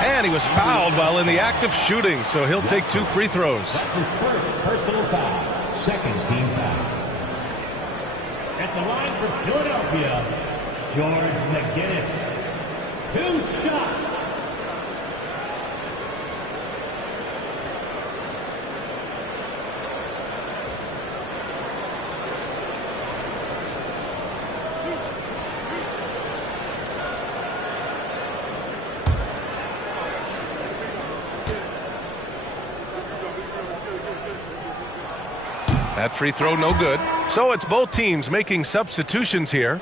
And he was fouled while in the act of shooting, so he'll take 2 free throws. That's his first personal foul. Second team foul. At the line for Philadelphia, George McGinnis. 2 shots. That free throw no good. So it's both teams making substitutions here.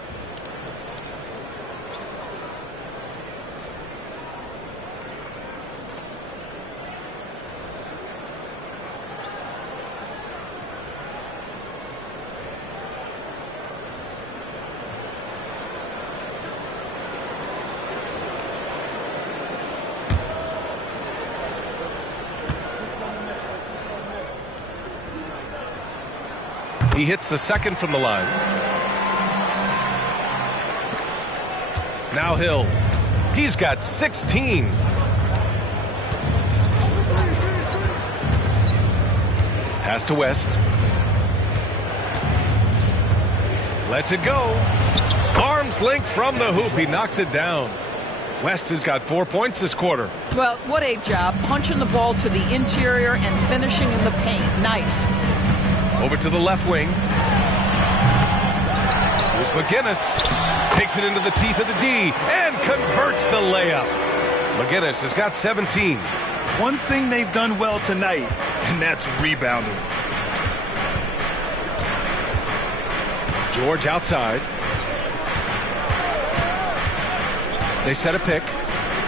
He hits the second from the line. Now Hill. He's got 16. Pass to West. Lets it go. Arms length from the hoop. He knocks it down. West has got 4 points this quarter. Well, what a job. Punching the ball to the interior and finishing in the paint. Nice. Over to the left wing. Here's McGinnis. Takes it into the teeth of the D and converts the layup. McGinnis has got 17. One thing they've done well tonight, and that's rebounding. George outside. They set a pick.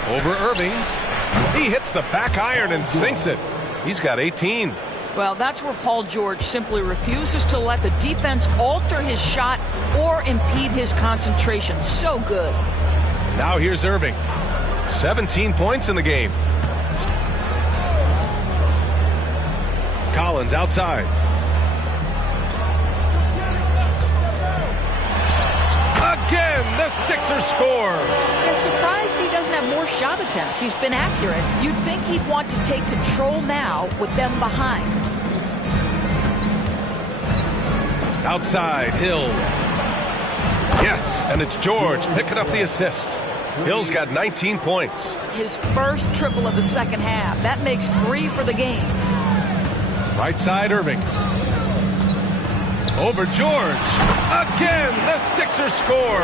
Over Irving. He hits the back iron and sinks it. He's got 18. Well, that's where Paul George simply refuses to let the defense alter his shot or impede his concentration. So good. Now here's Irving. 17 points in the game. Collins outside. Again, the Sixers score. I'm surprised he doesn't have more shot attempts. He's been accurate. You'd think he'd want to take control now with them behind. Outside, Hill. Yes, and it's George picking up the assist. Hill's got 19 points. His first triple of the second half. That makes 3 for the game. Right side, Irving. Over George. Again, the Sixers score.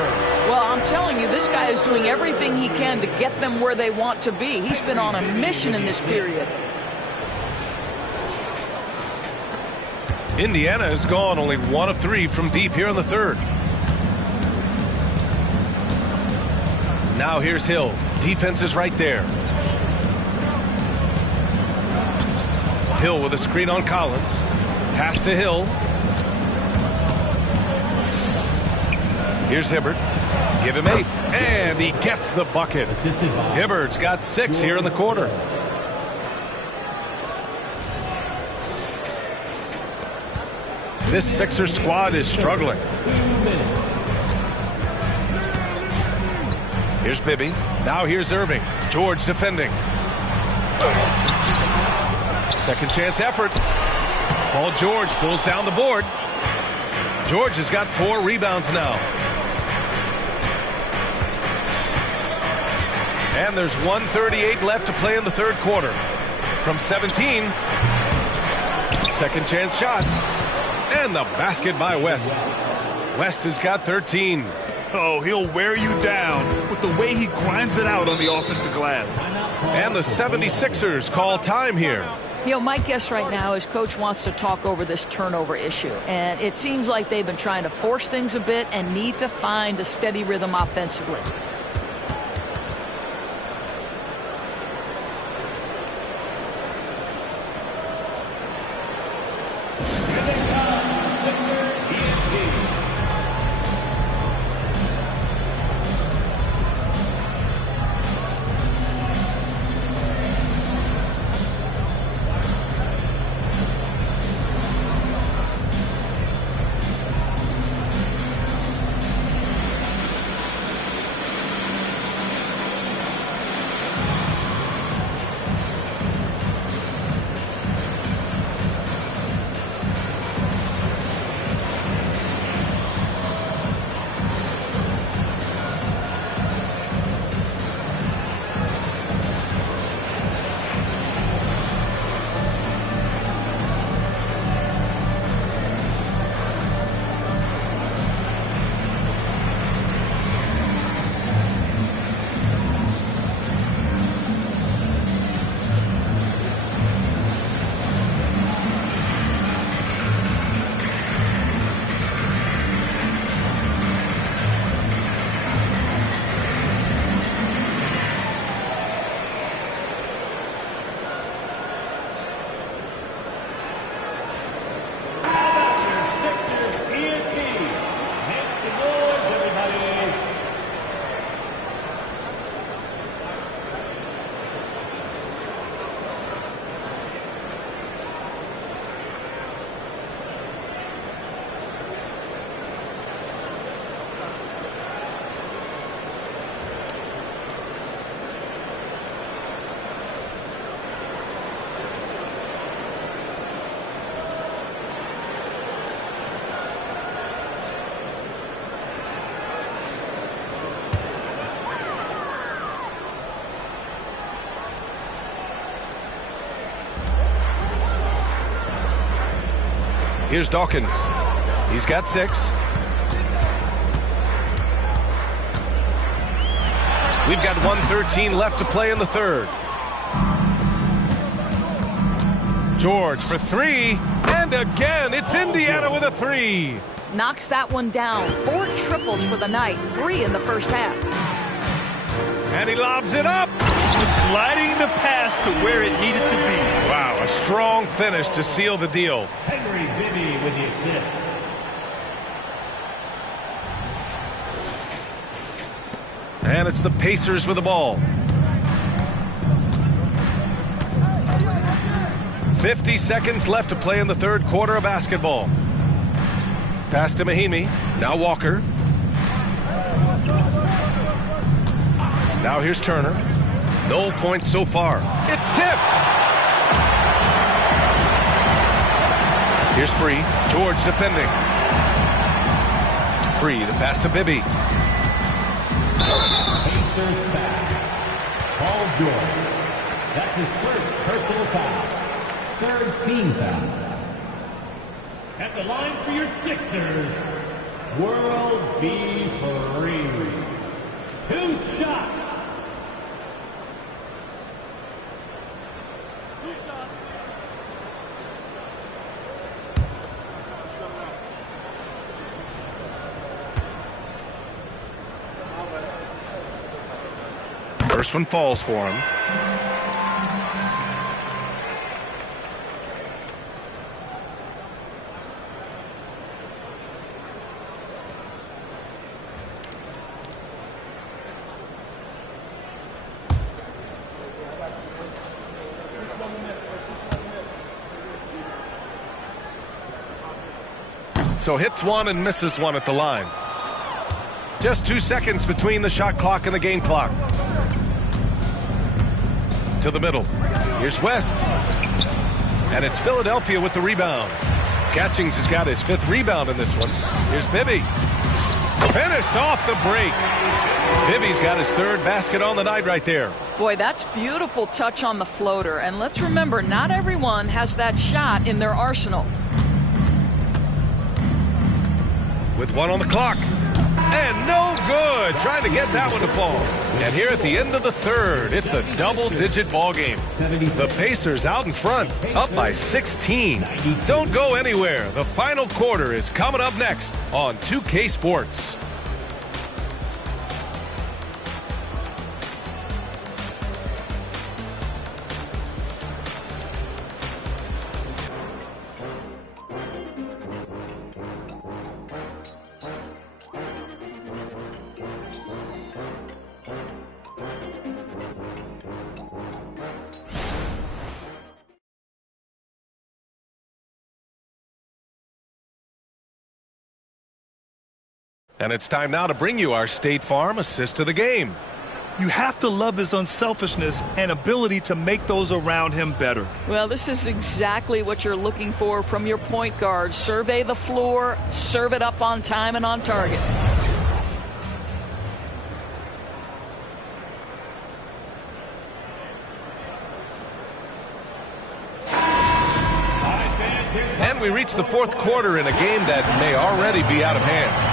Well, I'm telling you, this guy is doing everything he can to get them where they want to be. He's been on a mission in this period. Indiana has gone only 1 of 3 from deep here in the third. Now here's Hill. Defense is right there. Hill with a screen on Collins. Pass to Hill. Here's Hibbert. Give him 8. And he gets the bucket. Hibbert's got 6 here in the quarter. This Sixers squad is struggling. Here's Bibby. Now here's Irving. George defending. Second chance effort. Paul George pulls down the board. George has got 4 rebounds now. And there's 1:38 left to play in the third quarter. From 17. Second chance shot. And the basket by West. West has got 13. Oh, he'll wear you down with the way he grinds it out on the offensive glass. And the 76ers call time here. You know, my guess right now is Coach wants to talk over this turnover issue. And it seems like they've been trying to force things a bit and need to find a steady rhythm offensively. Here's Dawkins. He's got 6. We've got 1:13 left to play in the third. George for 3, and again, it's Indiana with a 3. Knocks that one down. 4 triples for the night, 3 in the first half. And he lobs it up. Gliding the pass to where it needed to be. Wow, a strong finish to seal the deal. Henry Bibby with the assist. And it's the Pacers with the ball. 50 seconds left to play in the third quarter of basketball. Pass to Mahimi. Now Walker. Now here's Turner. No points so far. It's tipped. Here's Free. George defending. Free. The pass to Bibby. Pacers back. Paul George. That's his first personal foul. Third team foul. At the line for your Sixers, World B. Free. 2 shots. First one falls for him. So hits one and misses one at the line. Just 2 seconds between the shot clock and the game clock. To the middle. Here's West. And it's Philadelphia with the rebound. Catchings has got his 5th rebound in this one. Here's Bibby. Finished off the break. Bibby's got his 3rd basket on the night right there. Boy, that's beautiful touch on the floater. And let's remember, not everyone has that shot in their arsenal. With 1 on the clock. And no good. Trying to get that one to fall. And here at the end of the third, it's a double-digit ball game. The Pacers out in front, up by 16. Don't go anywhere. The final quarter is coming up next on 2K Sports. And it's time now to bring you our State Farm assist to the game. You have to love his unselfishness and ability to make those around him better. Well, this is exactly what you're looking for from your point guard. Survey the floor, serve it up on time and on target. And we reach the 4th quarter in a game that may already be out of hand.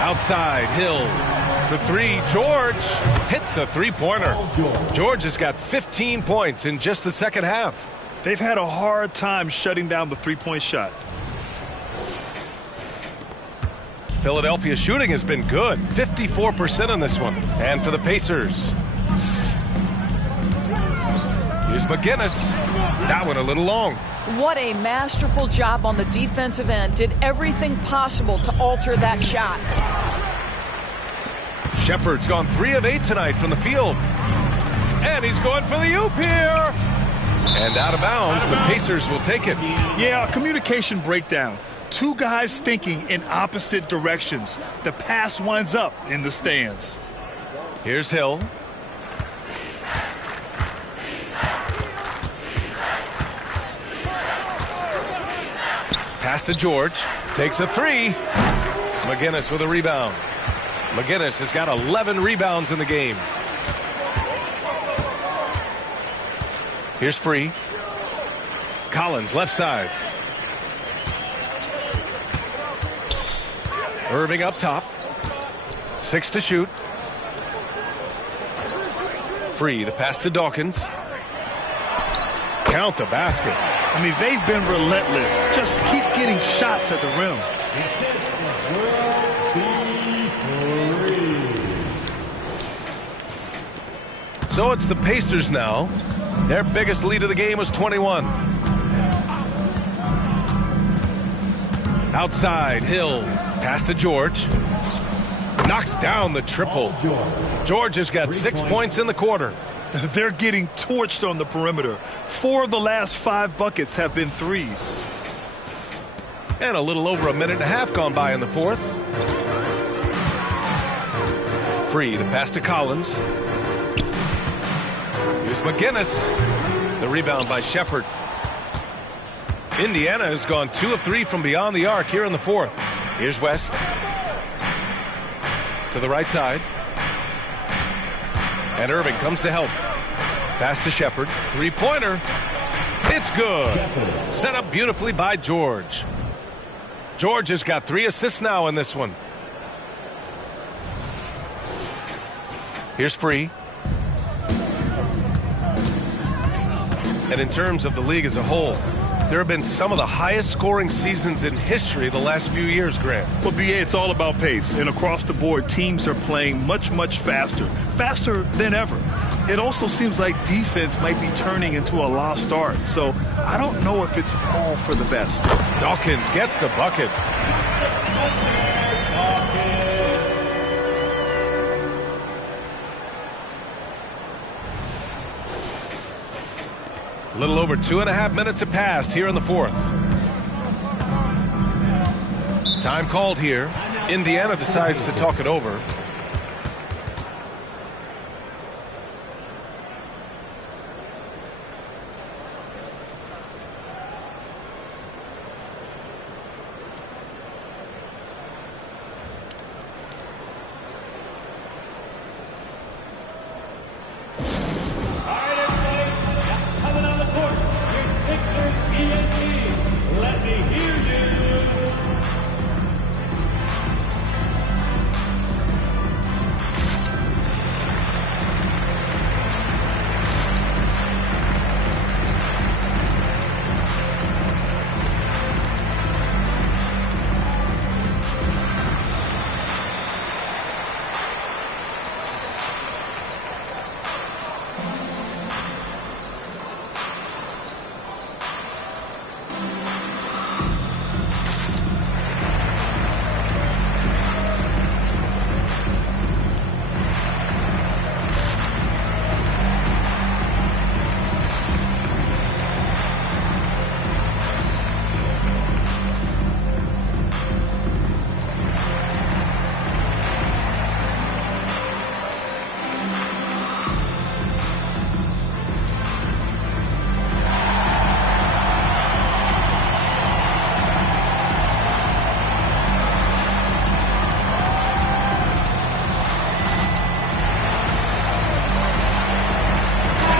Outside, Hill for 3. George hits a 3-pointer. George has got 15 points in just the second half. They've had a hard time shutting down the 3-point shot. Philadelphia shooting has been good. 54% on this one. And for the Pacers. Here's McGinnis. That one a little long. What a masterful job on the defensive end. Did everything possible to alter that shot. Shepard's gone 3 of 8 tonight from the field. And he's going for the oop here. And out of bounds, the Pacers will take it. Yeah, a communication breakdown. 2 guys thinking in opposite directions. The pass winds up in the stands. Here's Hill. Pass to George. Takes a 3. McGinnis with a rebound. McGinnis has got 11 rebounds in the game. Here's Free. Collins, left side. Irving up top. 6 to shoot. Free, the pass to Dawkins. Count the basket. I mean, they've been relentless. Just keep getting shots at the rim. So it's the Pacers now. Their biggest lead of the game was 21. Outside, Hill. Pass to George. Knocks down the triple. George has got 6 points in the quarter. They're getting torched on the perimeter. 4 of the last 5 buckets have been threes. And a little over a minute and a half gone by in the fourth. Free, the pass to Collins. Here's McGinnis. The rebound by Shepard. Indiana has gone 2 of 3 from beyond the arc here in the fourth. Here's West. To the right side. And Irving comes to help. Pass to Shepard. Three-pointer. It's good. Set up beautifully by George. George has got 3 assists now in this one. Here's Free. And in terms of the league as a whole, there have been some of the highest scoring seasons in history the last few years, Grant. Well, BA, it's all about pace. And across the board, teams are playing much, much faster. Faster than ever. It also seems like defense might be turning into a lost art. So I don't know if it's all for the best. Dawkins gets the bucket. A little over 2.5 minutes have passed here in the fourth. Time called here. Indiana decides to talk it over.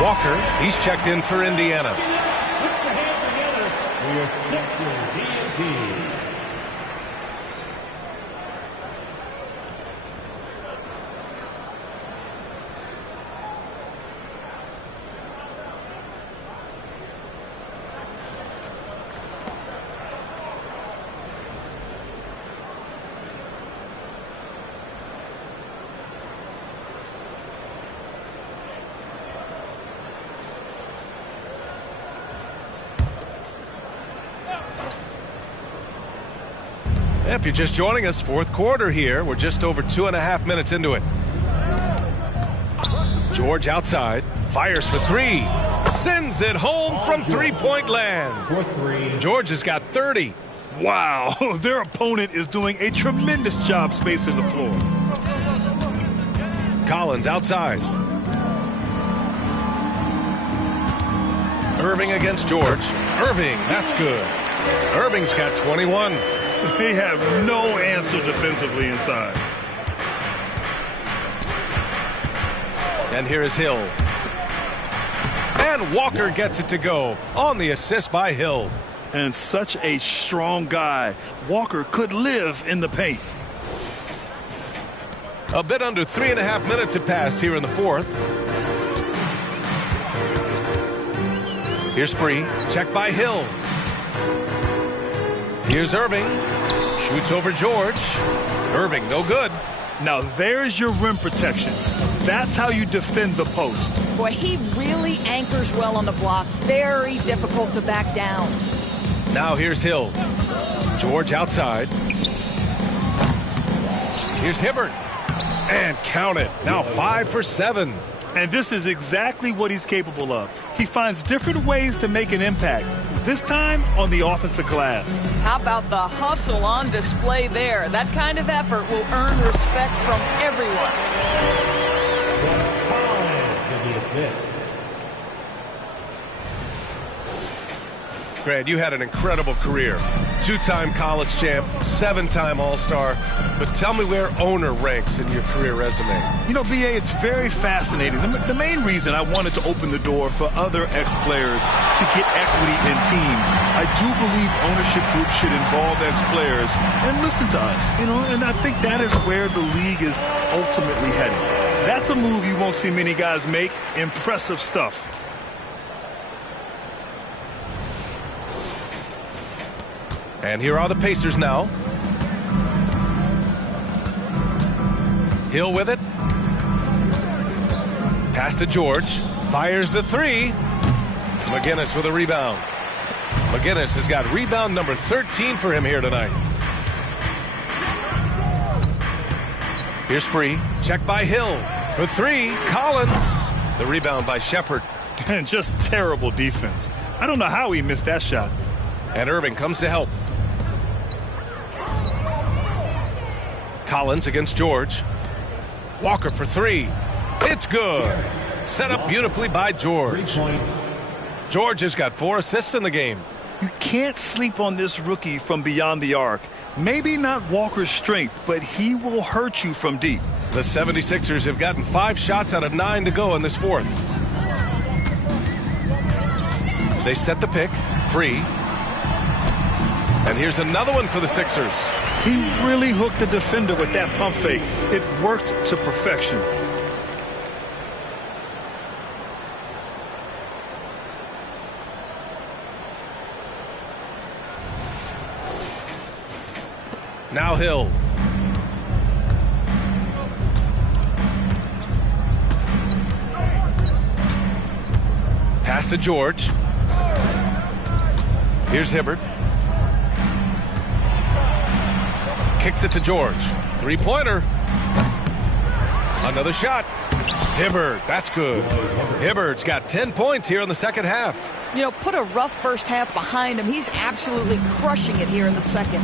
Walker, he's checked in for Indiana. Put your hands together for your Sixers DNP. If you're just joining us, fourth quarter here. We're just over 2.5 minutes into it. George outside, fires for 3, sends it home from three-point land. George has got 30. Wow, their opponent is doing a tremendous job spacing the floor. Collins outside. Irving against George. Irving, that's good. Irving's got 21. They have no answer defensively inside. And here is Hill. And Walker gets it to go on the assist by Hill. And such a strong guy. Walker could live in the paint. A bit under 3.5 minutes have passed here in the fourth. Here's Free. Check by Hill. Here's Irving. Shoots over George. Irving, no good. Now there's your rim protection. That's how you defend the post. Boy, he really anchors well on the block. Very difficult to back down. Now here's Hill. George outside. Here's Hibbert. And count it. Now 5 for 7. And this is exactly what he's capable of. He finds different ways to make an impact. This time on the offensive glass. How about the hustle on display there? That kind of effort will earn respect from everyone. Grant, you had an incredible career. 2-time college champ, 7-time All-Star. But tell me where owner ranks in your career resume. You know, B.A., it's very fascinating. The main reason I wanted to open the door for other ex-players to get equity in teams. I do believe ownership groups should involve ex-players and listen to us. You know, and I think that is where the league is ultimately heading. That's a move you won't see many guys make. Impressive stuff. And here are the Pacers now. Hill with it. Pass to George. Fires the three. McGinnis with a rebound. McGinnis has got rebound number 13 for him here tonight. Here's Free. Check by Hill. For three, Collins. The rebound by Shepard. And just terrible defense. I don't know how he missed that shot. And Irving comes to help. Collins against George. Walker for three. It's good. Set up beautifully by George. George has got 4 assists in the game. You can't sleep on this rookie from beyond the arc. Maybe not Walker's strength, but he will hurt you from deep. The 76ers have gotten 5 shots out of 9 to go in this fourth. They set the pick. Free. And here's another one for the Sixers. He really hooked the defender with that pump fake. It worked to perfection. Now Hill. Pass to George. Here's Hibbert. Kicks it to George. 3-pointer. Another shot. Hibbert, that's good. Hibbert's got 10 points here in the second half. You know, put a rough first half behind him. He's absolutely crushing it here in the second.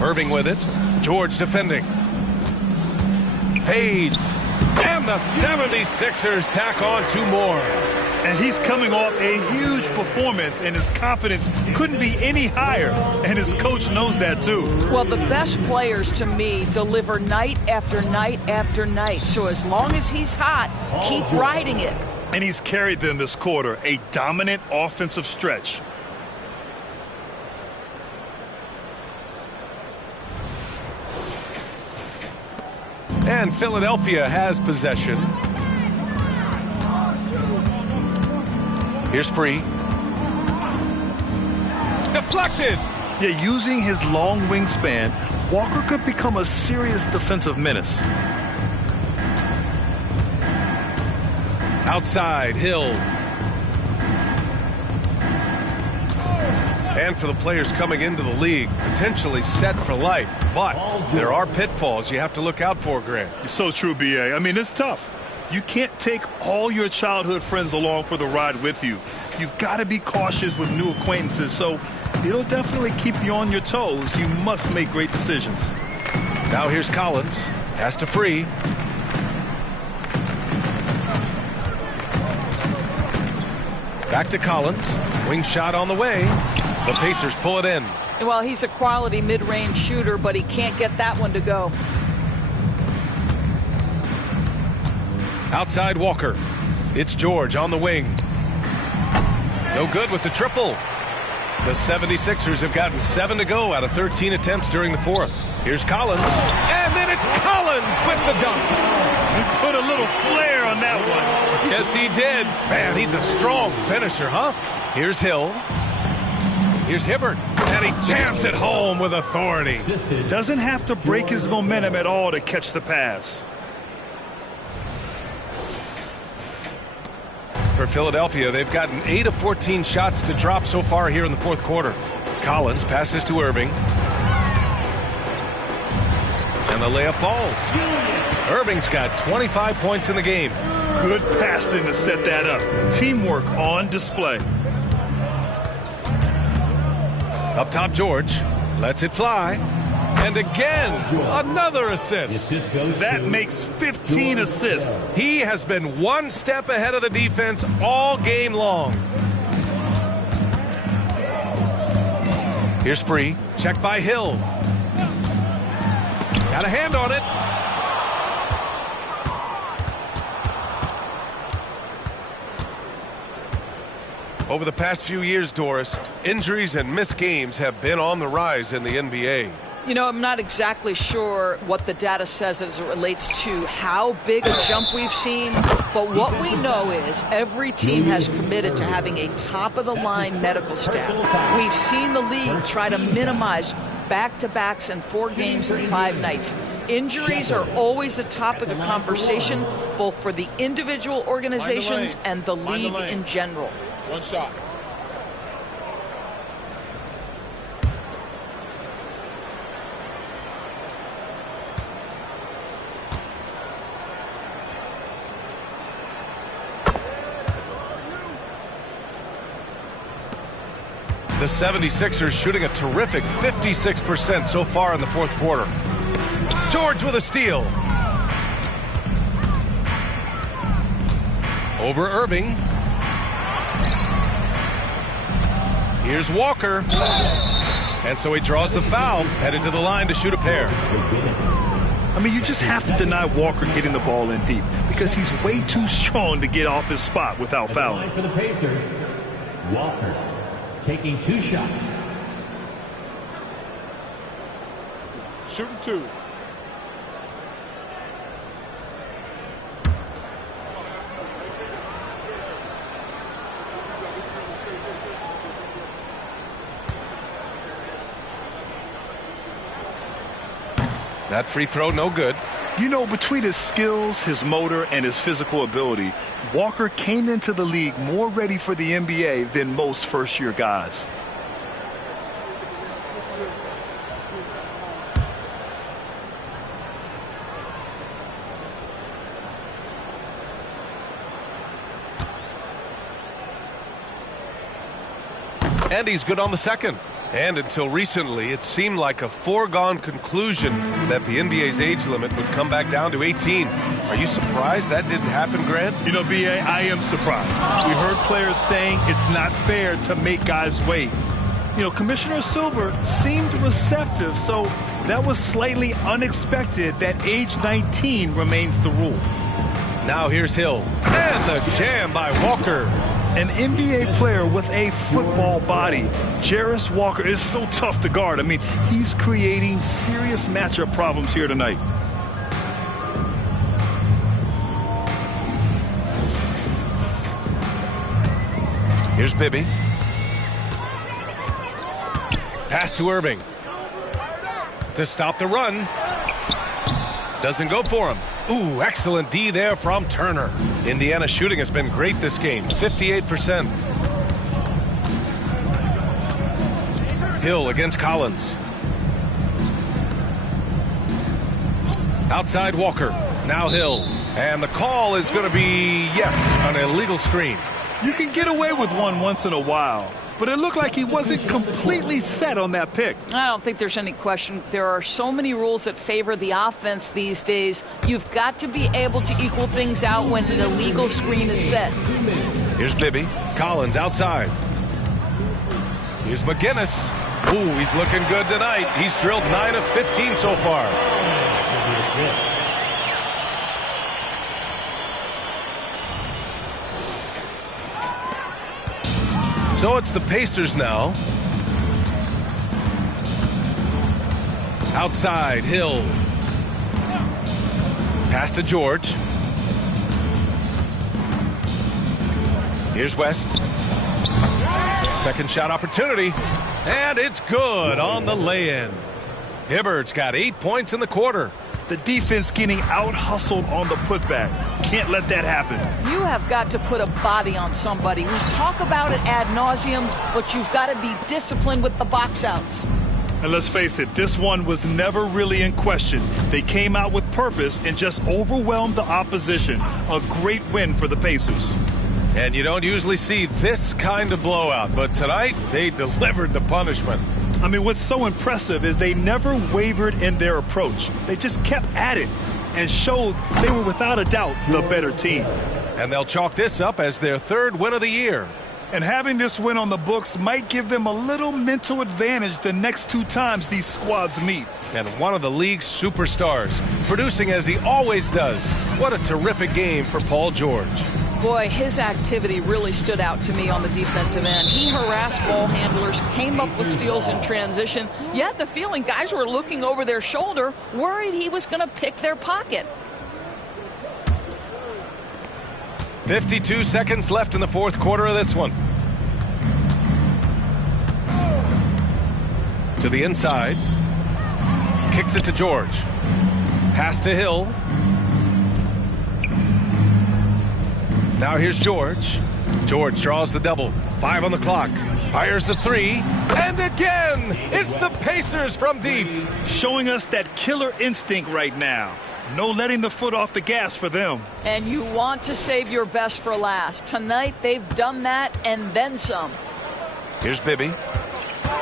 Irving with it. George defending. Fades. And the 76ers tack on 2 more. And he's coming off a huge performance, and his confidence couldn't be any higher. And his coach knows that, too. Well, the best players, to me, deliver night after night after night. So as long as he's hot, keep riding it. And he's carried them this quarter, a dominant offensive stretch. And Philadelphia has possession. Here's Free. Deflected. Yeah, using his long wingspan, Walker could become a serious defensive menace. Outside, Hill. And for the players coming into the league, potentially set for life. But there are pitfalls you have to look out for, Grant. It's so true, B.A. I mean, it's tough. You can't take all your childhood friends along for the ride with you. You've got to be cautious with new acquaintances, so it'll definitely keep you on your toes. You must make great decisions. Now here's Collins. Pass to Free. Back to Collins. Wing shot on the way. The Pacers pull it in. Well, he's a quality mid-range shooter, but he can't get that one to go. Outside Walker. It's George on the wing. No good with the triple. The 76ers have gotten 7 to go out of 13 attempts during the fourth. Here's Collins. And then it's Collins with the dunk. He put a little flair on that one. Yes, he did. Man, he's a strong finisher, huh? Here's Hill. Here's Hibbert. And he jams it home with authority. Doesn't have to break his momentum at all to catch the pass. For Philadelphia, they've gotten 8 of 14 shots to drop so far here in the fourth quarter. Collins passes to Irving. And the layup falls. Irving's got 25 points in the game. Good passing to set that up. Teamwork on display. Up top, George lets it fly. And again, another assist. That makes 15 assists. He has been one step ahead of the defense all game long. Here's Free. Check by Hill. Got a hand on it. Over the past few years, Doris, injuries and missed games have been on the rise in the NBA. You know, I'm not exactly sure what the data says as it relates to how big a jump we've seen, but what we know is every team has committed to having a top-of-the-line medical staff. We've seen the league try to minimize back-to-backs and 4 games and 5 nights. Injuries are always a topic of conversation, both for the individual organizations and the league in general. One shot. The 76ers shooting a terrific 56% so far in the fourth quarter. George with a steal. Over Irving. Here's Walker. And so he draws the foul, headed to the line to shoot a pair. I mean, you just have to deny Walker getting the ball in deep because he's way too strong to get off his spot without fouling. For the Pacers, Walker taking 2 shots. Shooting 2. That free throw, no good. You know, between his skills, his motor, and his physical ability, Walker came into the league more ready for the NBA than most first-year guys. And he's good on the second. And until recently, it seemed like a foregone conclusion that the NBA's age limit would come back down to 18. Are you surprised that didn't happen, Grant? You know, B.A., I am surprised. We heard players saying it's not fair to make guys wait. You know, Commissioner Silver seemed receptive, so that was slightly unexpected that age 19 remains the rule. Now here's Hill. And the jam by Walker. An NBA player with a football body. Jarace Walker is so tough to guard. I mean, he's creating serious matchup problems here tonight. Here's Bibby. Pass to Irving. To stop the run. Doesn't go for him. Ooh, excellent D there from Turner. Indiana shooting has been great this game, 58%. Hill against Collins. Outside Walker. Now Hill. And the call is going to be, yes, an illegal screen. You can get away with one once in a while, but it looked like he wasn't completely set on that pick. I don't think there's any question. There are so many rules that favor the offense these days. You've got to be able to equal things out when an illegal screen is set. Here's Bibby. Collins outside. Here's McGinnis. Ooh, he's looking good tonight. He's drilled 9 of 15 so far. So it's the Pacers now. Outside, Hill. Pass to George. Here's West. Second shot opportunity. And it's good on the lay-in. Hibbert's got 8 points in the quarter. The defense getting out-hustled on the putback. Can't let that happen. You have got to put a body on somebody. We talk about it ad nauseum, but you've got to be disciplined with the box outs. And let's face it, this one was never really in question. They came out with purpose and just overwhelmed the opposition. A great win for the Pacers. And you don't usually see this kind of blowout, but tonight they delivered the punishment. I mean, what's so impressive is they never wavered in their approach. They just kept at it and showed they were without a doubt the better team. And they'll chalk this up as their third win of the year. And having this win on the books might give them a little mental advantage the next 2 times these squads meet. And one of the league's superstars, producing as he always does. What a terrific game for Paul George. Boy, his activity really stood out to me on the defensive end. He harassed ball handlers, came up with steals in transition. You had the feeling guys were looking over their shoulder, worried he was going to pick their pocket. 52 seconds left in the fourth quarter of this one. To the inside. Kicks it to George. Pass to Hill. Now here's George. George draws the double. 5 on the clock. Fires the 3. And again, it's the Pacers from deep. Showing us that killer instinct right now. No letting the foot off the gas for them. And you want to save your best for last. Tonight, they've done that and then some. Here's Bibby.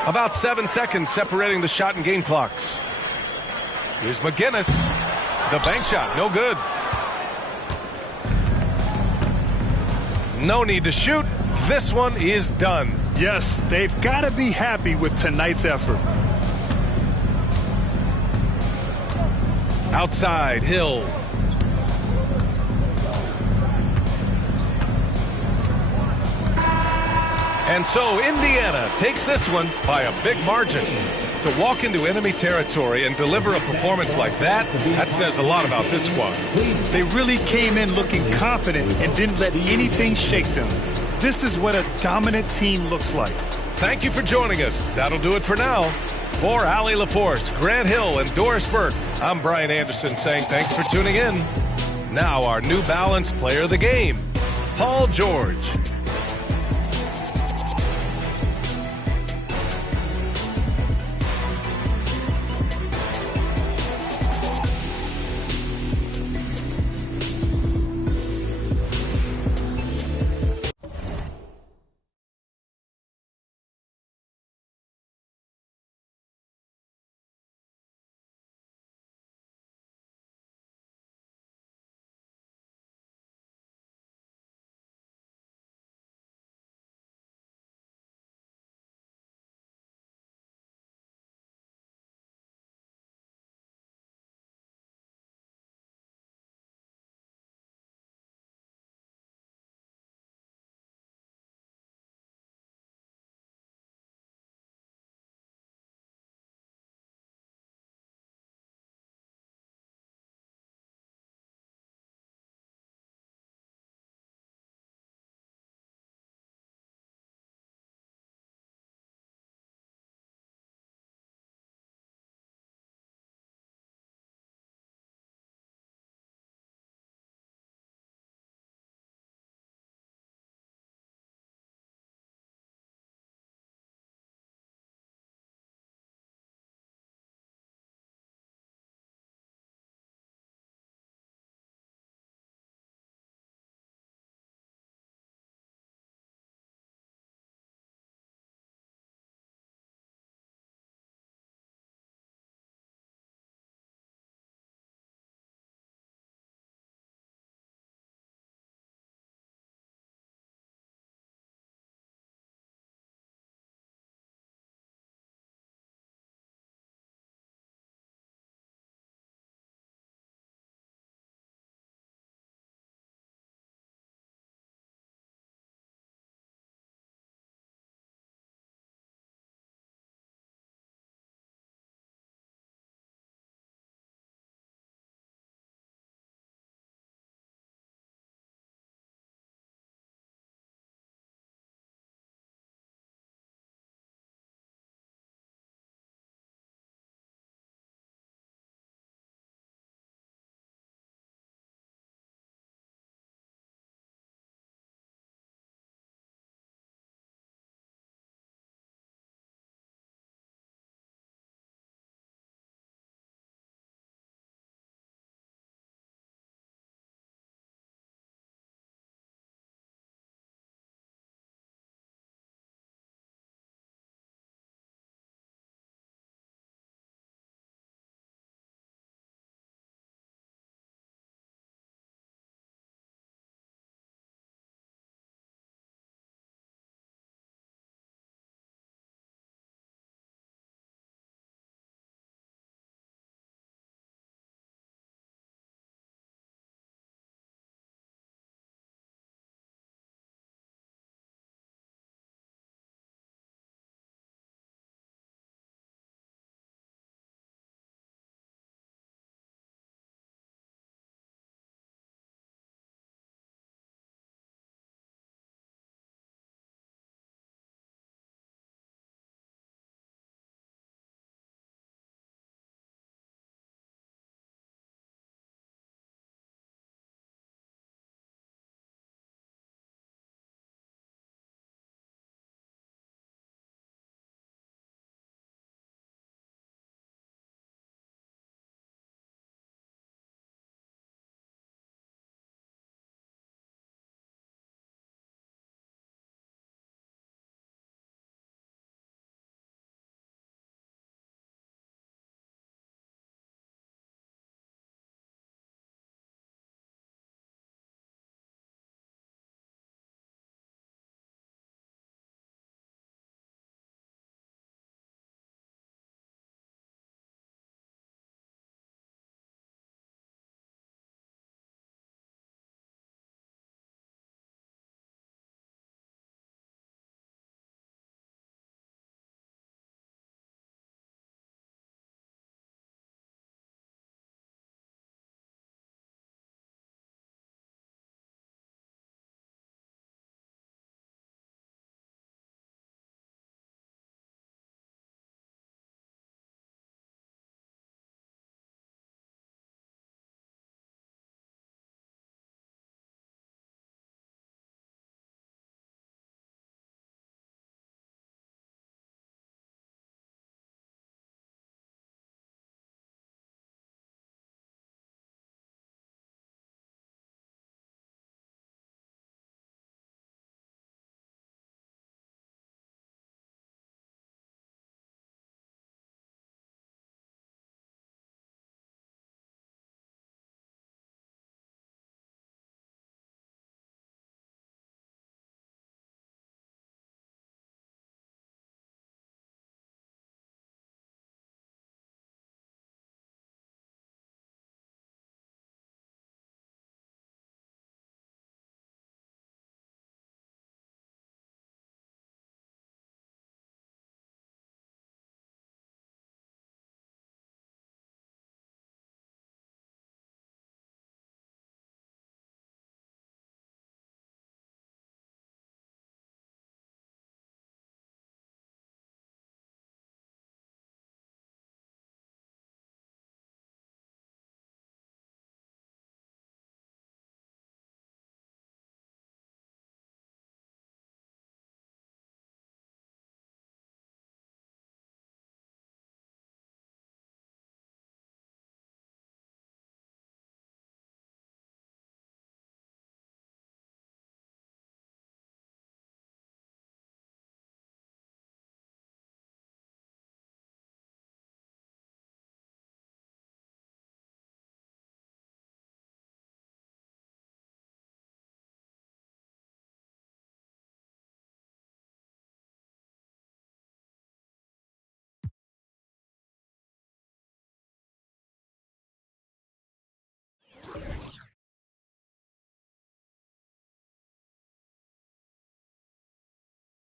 About 7 seconds separating the shot and game clocks. Here's McGinnis. The bank shot, no good. No need to shoot. This one is done. Yes, they've got to be happy with tonight's effort. Outside, Hill. And so Indiana takes this one by a big margin. To walk into enemy territory and deliver a performance like that says a lot about this squad. They really came in looking confident and didn't let anything shake them. This is what a dominant team looks like. Thank you for joining us. That'll do it for now. For Allie LaForce, Grant Hill, and Doris Burke, I'm Brian Anderson saying thanks for tuning in. Now our New Balance player of the game, Paul George.